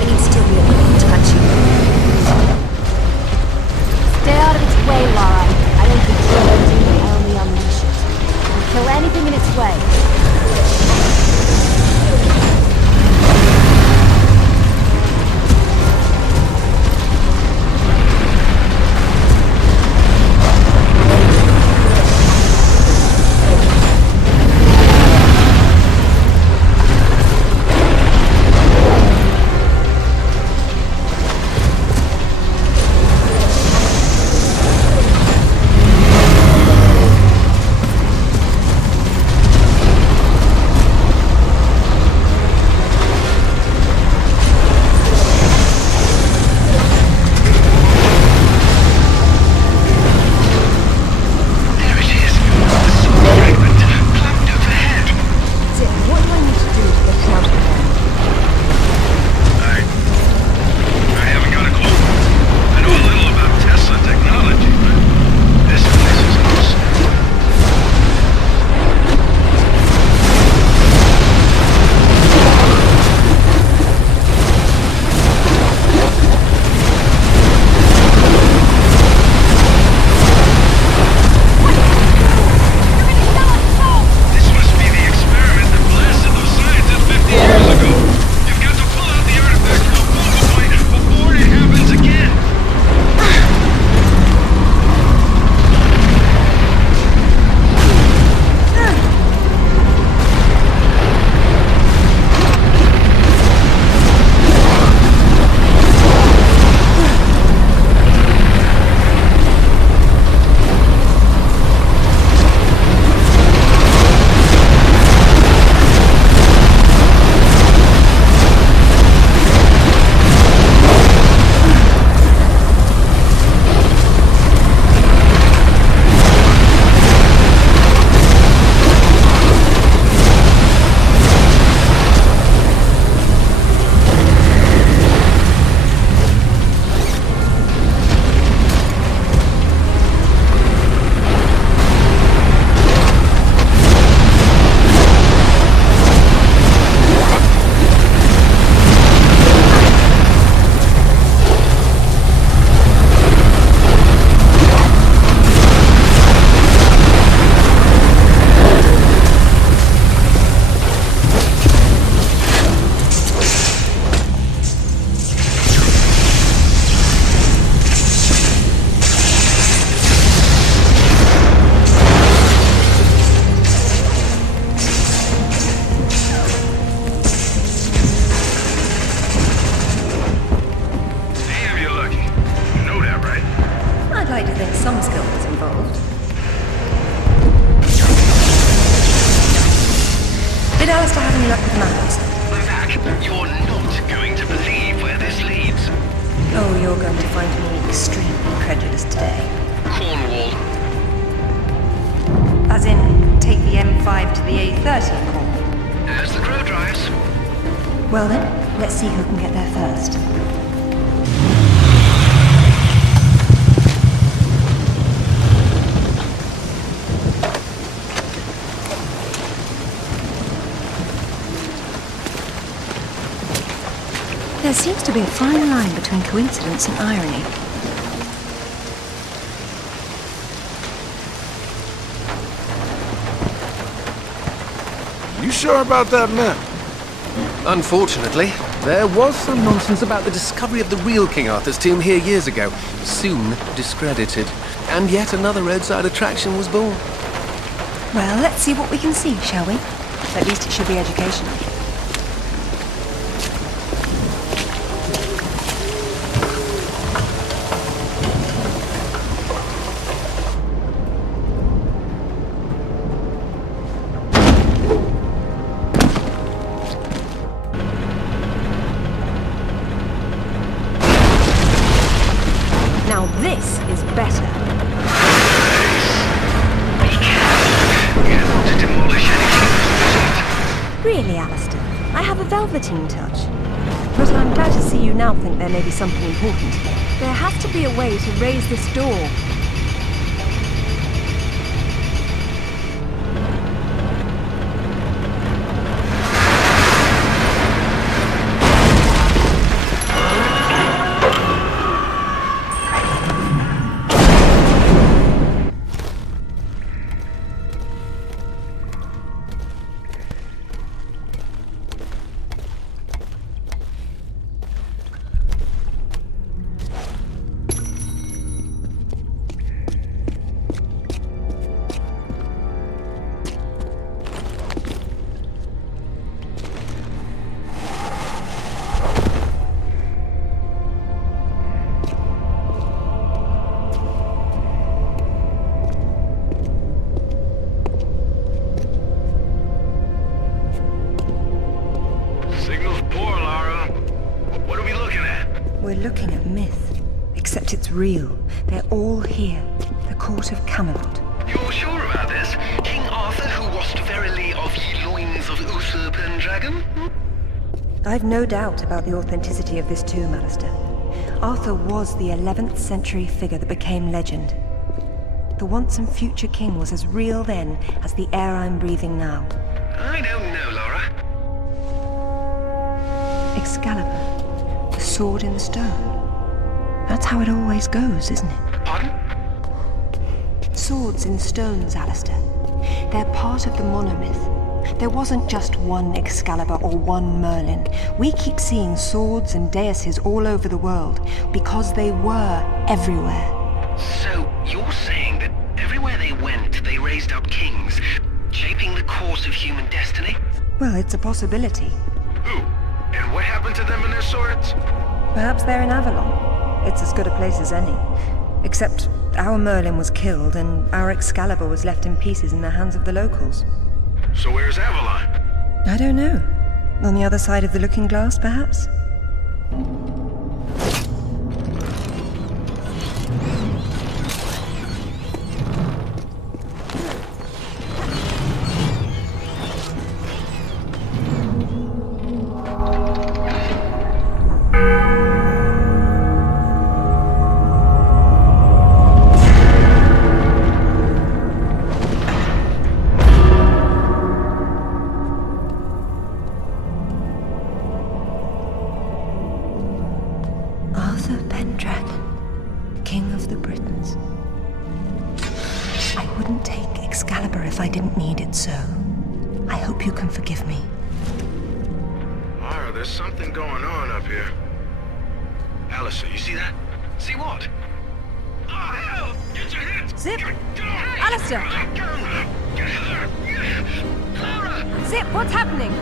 I need to still be a little touchy. Stay out of its way, Lara. I don't control it, I only unleash it. I'll kill anything in its way. I'd like to think some skill was involved. Did Alistair have any luck with maps? Mac, you're not going to believe where this leads. Oh, you're going to find me extremely credulous today. Cornwall. As in, take the M5 to the A30, Cornwall? As the crow drives. Well then, let's see who can get there first. There seems to be a fine line between coincidence and irony. You sure about that map? Unfortunately, there was some nonsense about the discovery of the real King Arthur's tomb here years ago, soon discredited. And yet another roadside attraction was born. Well, let's see what we can see, shall we? At least it should be educational. Now this is better. Really, Alistair? I have a velveteen touch. But I'm glad to see you now think there may be something important. There has to be a way to raise this door. We're looking at myth, except it's real. They're all here. The court of Camelot. You're sure about this? King Arthur, who wast verily of ye loins of Uther Pendragon? I've no doubt about the authenticity of this tomb, Alistair. Arthur was the 11th century figure that became legend. The once and future king was as real then as the air I'm breathing now. I don't know, Laura. Excalibur. The sword in the stone. That's how it always goes, isn't it? Pardon? Swords in stones, Alistair. They're part of the monomyth. There wasn't just one Excalibur or one Merlin. We keep seeing swords and daises all over the world because they were everywhere. So, you're saying that everywhere they went, they raised up kings, shaping the course of human destiny? Well, it's a possibility. Who? And what happened to them and their swords? Perhaps they're in Avalon. It's as good a place as any. Except our Merlin was killed and our Excalibur was left in pieces in the hands of the locals. So where's Avalon? I don't know. On the other side of the looking glass, perhaps? Arthur Pendragon, King of the Britons. I wouldn't take Excalibur if I didn't need it so. I hope you can forgive me. Mara, there's something going on up here. Alistair, you see that? See what? Oh, hell! Get your hands! Zip! Alistair! Clara! Zip, what's happening?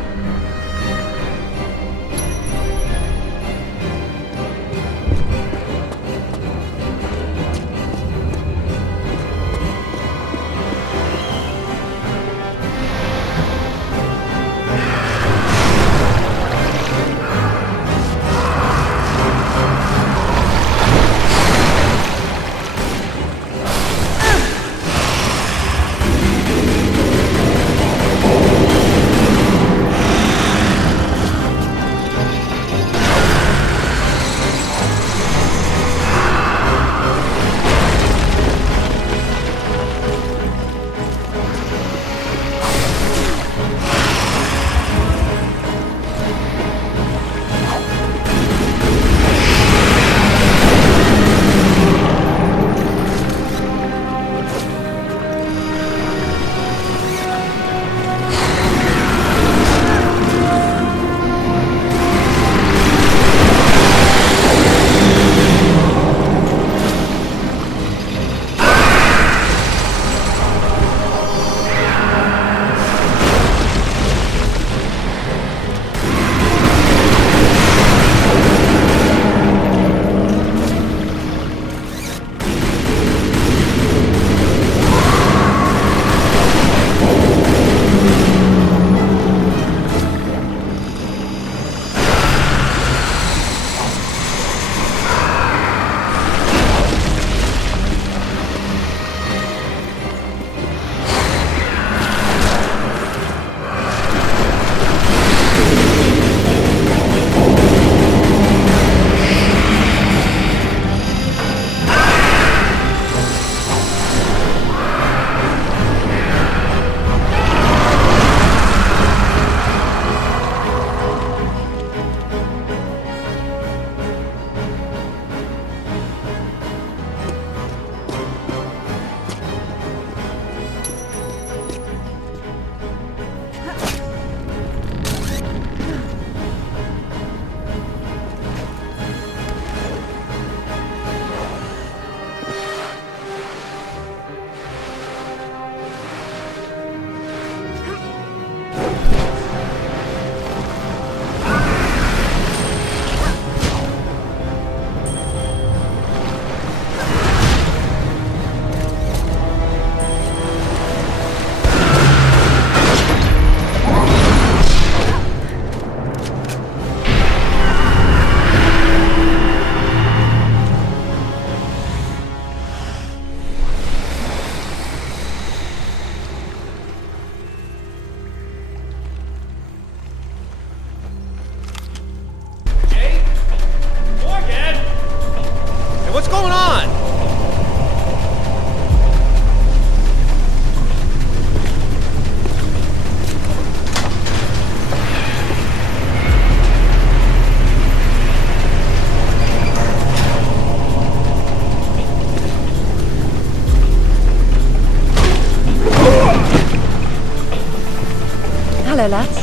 Hello, lads.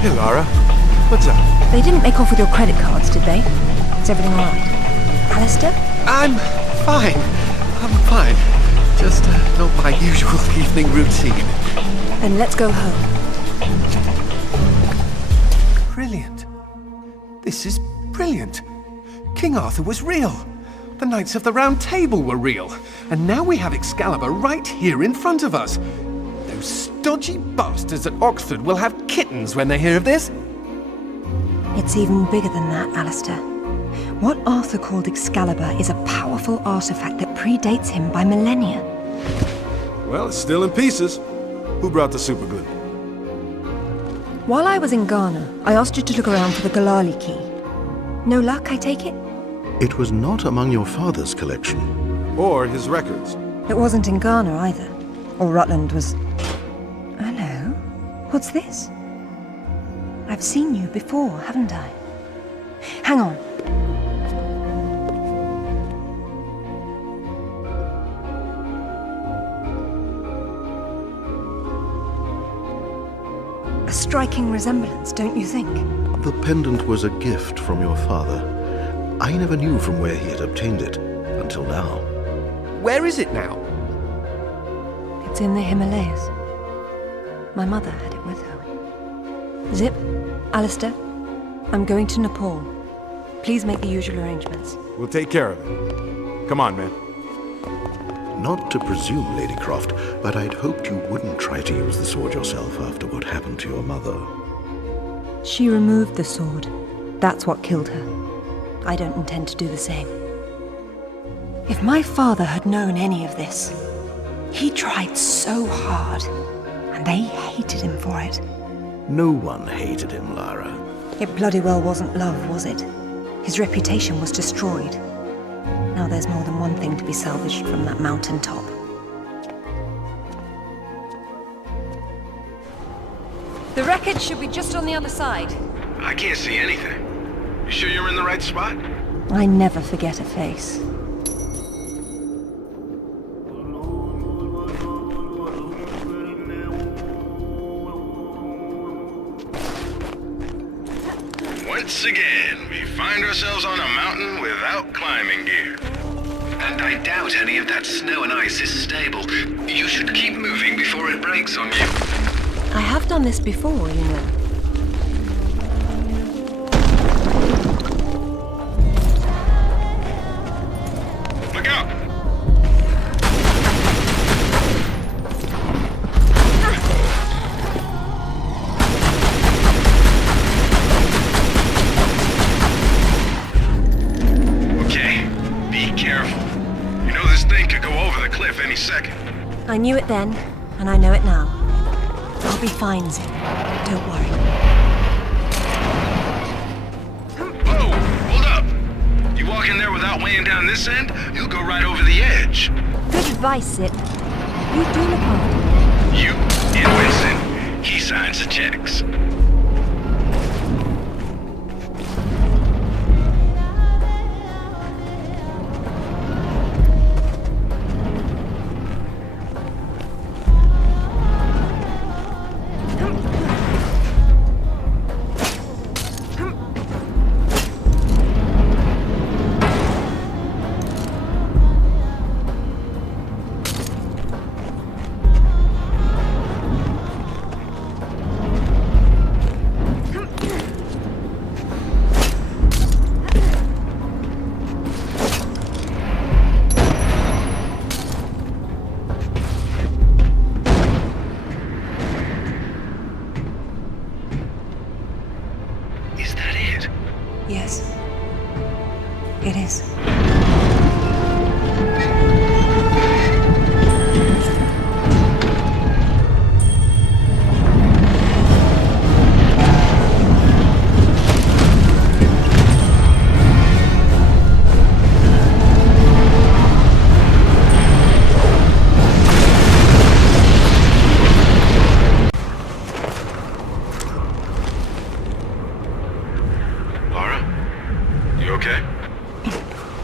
Hey, Lara. What's up? They didn't make off with your credit cards, did they? Is everything all right? Alistair? I'm fine. I'm fine. Just not my usual evening routine. Then let's go home. Brilliant. This is brilliant. King Arthur was real. The Knights of the Round Table were real. And now we have Excalibur right here in front of us. Those stodgy bastards at Oxford will have kittens when they hear of this. It's even bigger than that, Alistair. What Arthur called Excalibur is a powerful artifact that predates him by millennia. Well, it's still in pieces. Who brought the superglue? While I was in Ghana, I asked you to look around for the Galali key. No luck, I take it? It was not among your father's collection. Or his records. It wasn't in Ghana either. Or Rutland was... Hello? What's this? I've seen you before, haven't I? Hang on. A striking resemblance, don't you think? The pendant was a gift from your father. I never knew from where he had obtained it, until now. Where is it now? It's in the Himalayas. My mother had it with her. Zip, Alistair, I'm going to Nepal. Please make the usual arrangements. We'll take care of it. Come on, man. Not to presume, Lady Croft, but I'd hoped you wouldn't try to use the sword yourself after what happened to your mother. She removed the sword. That's what killed her. I don't intend to do the same. If my father had known any of this, he tried so hard, and they hated him for it. No one hated him, Lara. It bloody well wasn't love, was it? His reputation was destroyed. Now there's more than one thing to be salvaged from that mountain top. The wreckage should be just on the other side. I can't see anything. You sure you're in the right spot? I never forget a face. Once again, we find ourselves on a mountain without climbing gear. And I doubt any of that snow and ice is stable. You should keep moving before it breaks on you. I have done this before, you know. Look out! Okay, be careful. You know this thing could go over the cliff any second. I knew it then, and I know it now. I'll be fine, Zip. Don't worry. Whoa! Hold up! You walk in there without weighing down this end, you'll go right over the edge. Good advice, Zip. You do look after. You and Winston, he signs the checks. Yes, it is.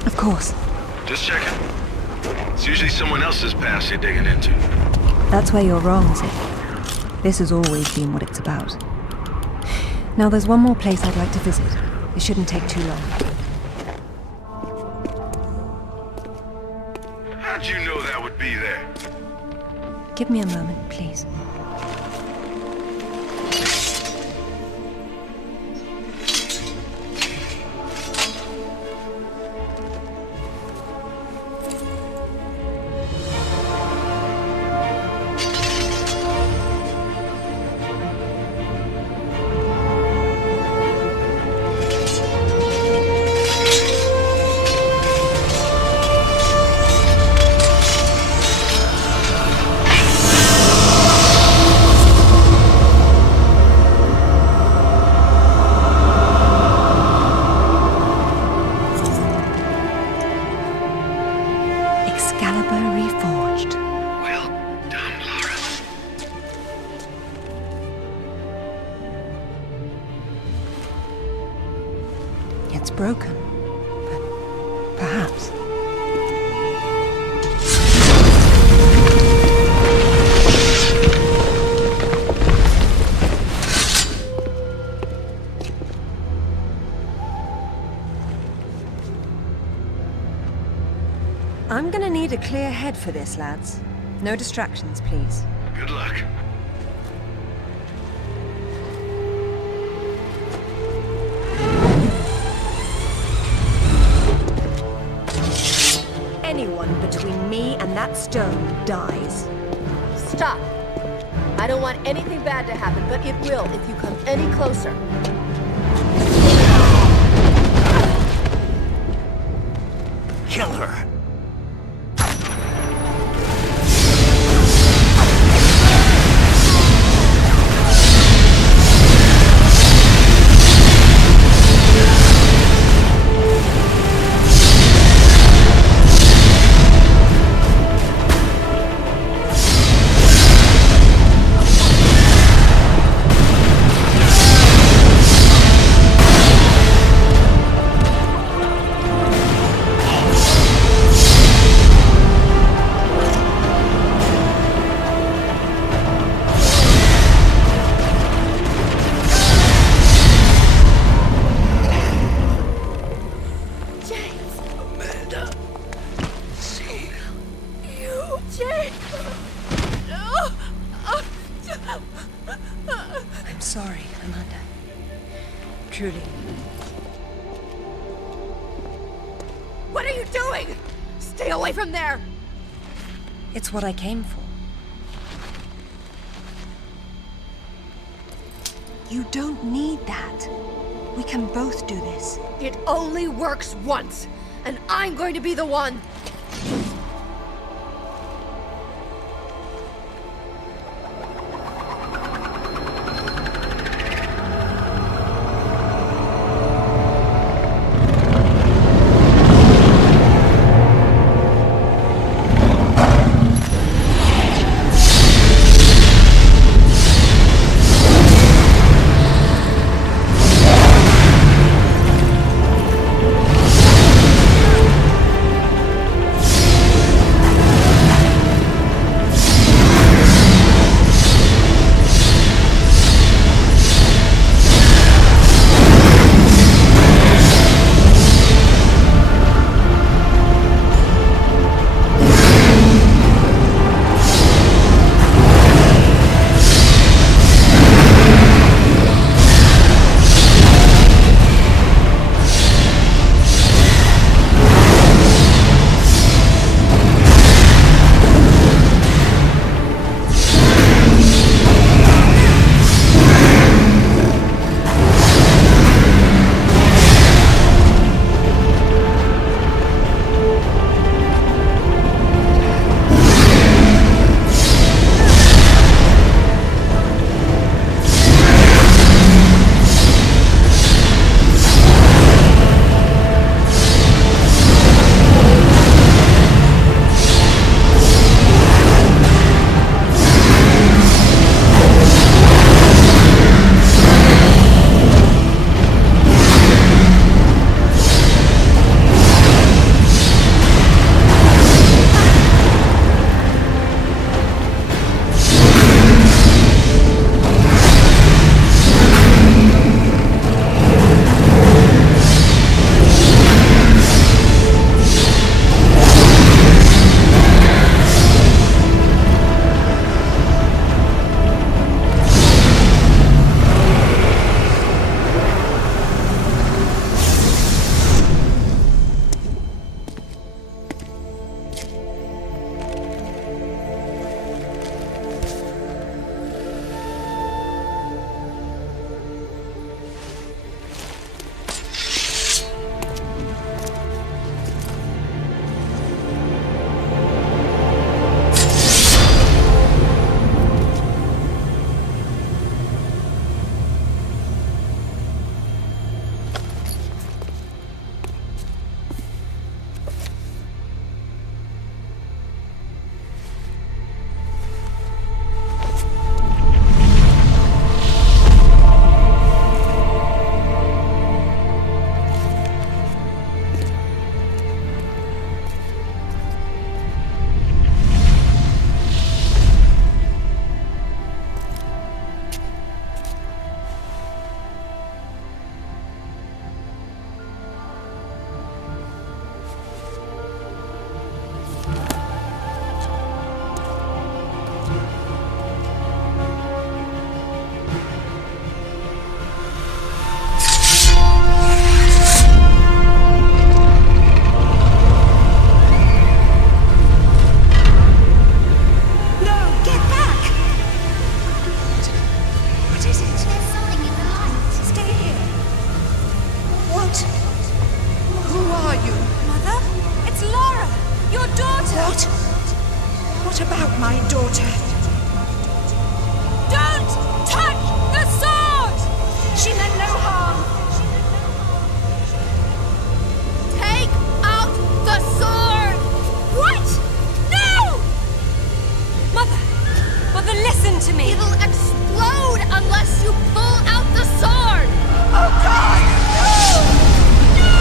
Of course. Just checking. It's usually someone else's past you're digging into. That's where you're wrong, Zip. This has always been what it's about. Now there's one more place I'd like to visit. It shouldn't take too long. How'd you know that would be there? Give me a moment, please. It's broken, but perhaps. I'm gonna need a clear head for this, lads. No distractions, please. Good luck. Anyone between me and that stone dies. Stop! I don't want anything bad to happen, but it will if you come any closer. Kill her. I'm sorry, Amanda. Truly. What are you doing? Stay away from there! It's what I came for. You don't need that. We can both do this. It only works once, and I'm going to be the one. What about my daughter? Don't touch the sword! She meant no harm. Take out the sword! What? No! Mother, listen to me. It'll explode unless you pull out the sword! Oh, God! No!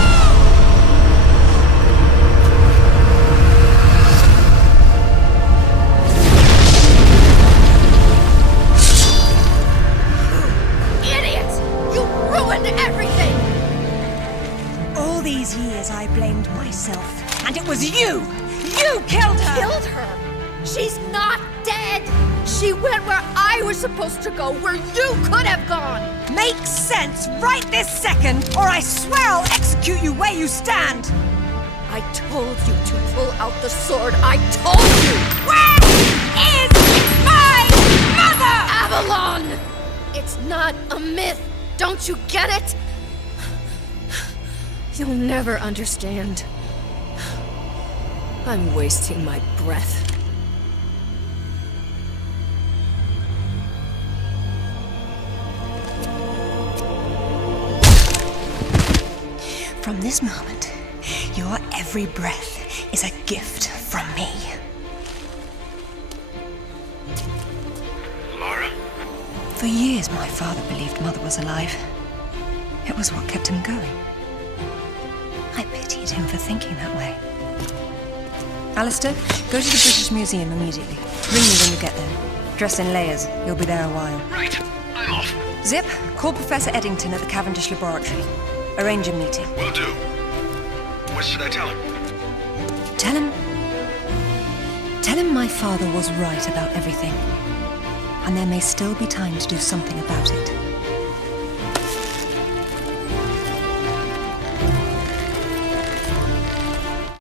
Everything! All these years I blamed myself, and it was you! You killed her! Killed her? She's not dead! She went where I was supposed to go, where you could have gone! Makes sense right this second, or I swear I'll execute you where you stand! I told you to pull out the sword. I told you! Where is my mother? Avalon! It's not a myth. Don't you get it? You'll never understand. I'm wasting my breath. From this moment, your every breath is a gift from me. Lara? For years, my father believed Mother was alive. It was what kept him going. I pitied him for thinking that way. Alistair, go to the British Museum immediately. Ring me when you get there. Dress in layers. You'll be there a while. Right. I'm off. Zip, call Professor Eddington at the Cavendish Laboratory. Arrange a meeting. Will do. What should I tell him? Tell him my father was right about everything. And there may still be time to do something about it.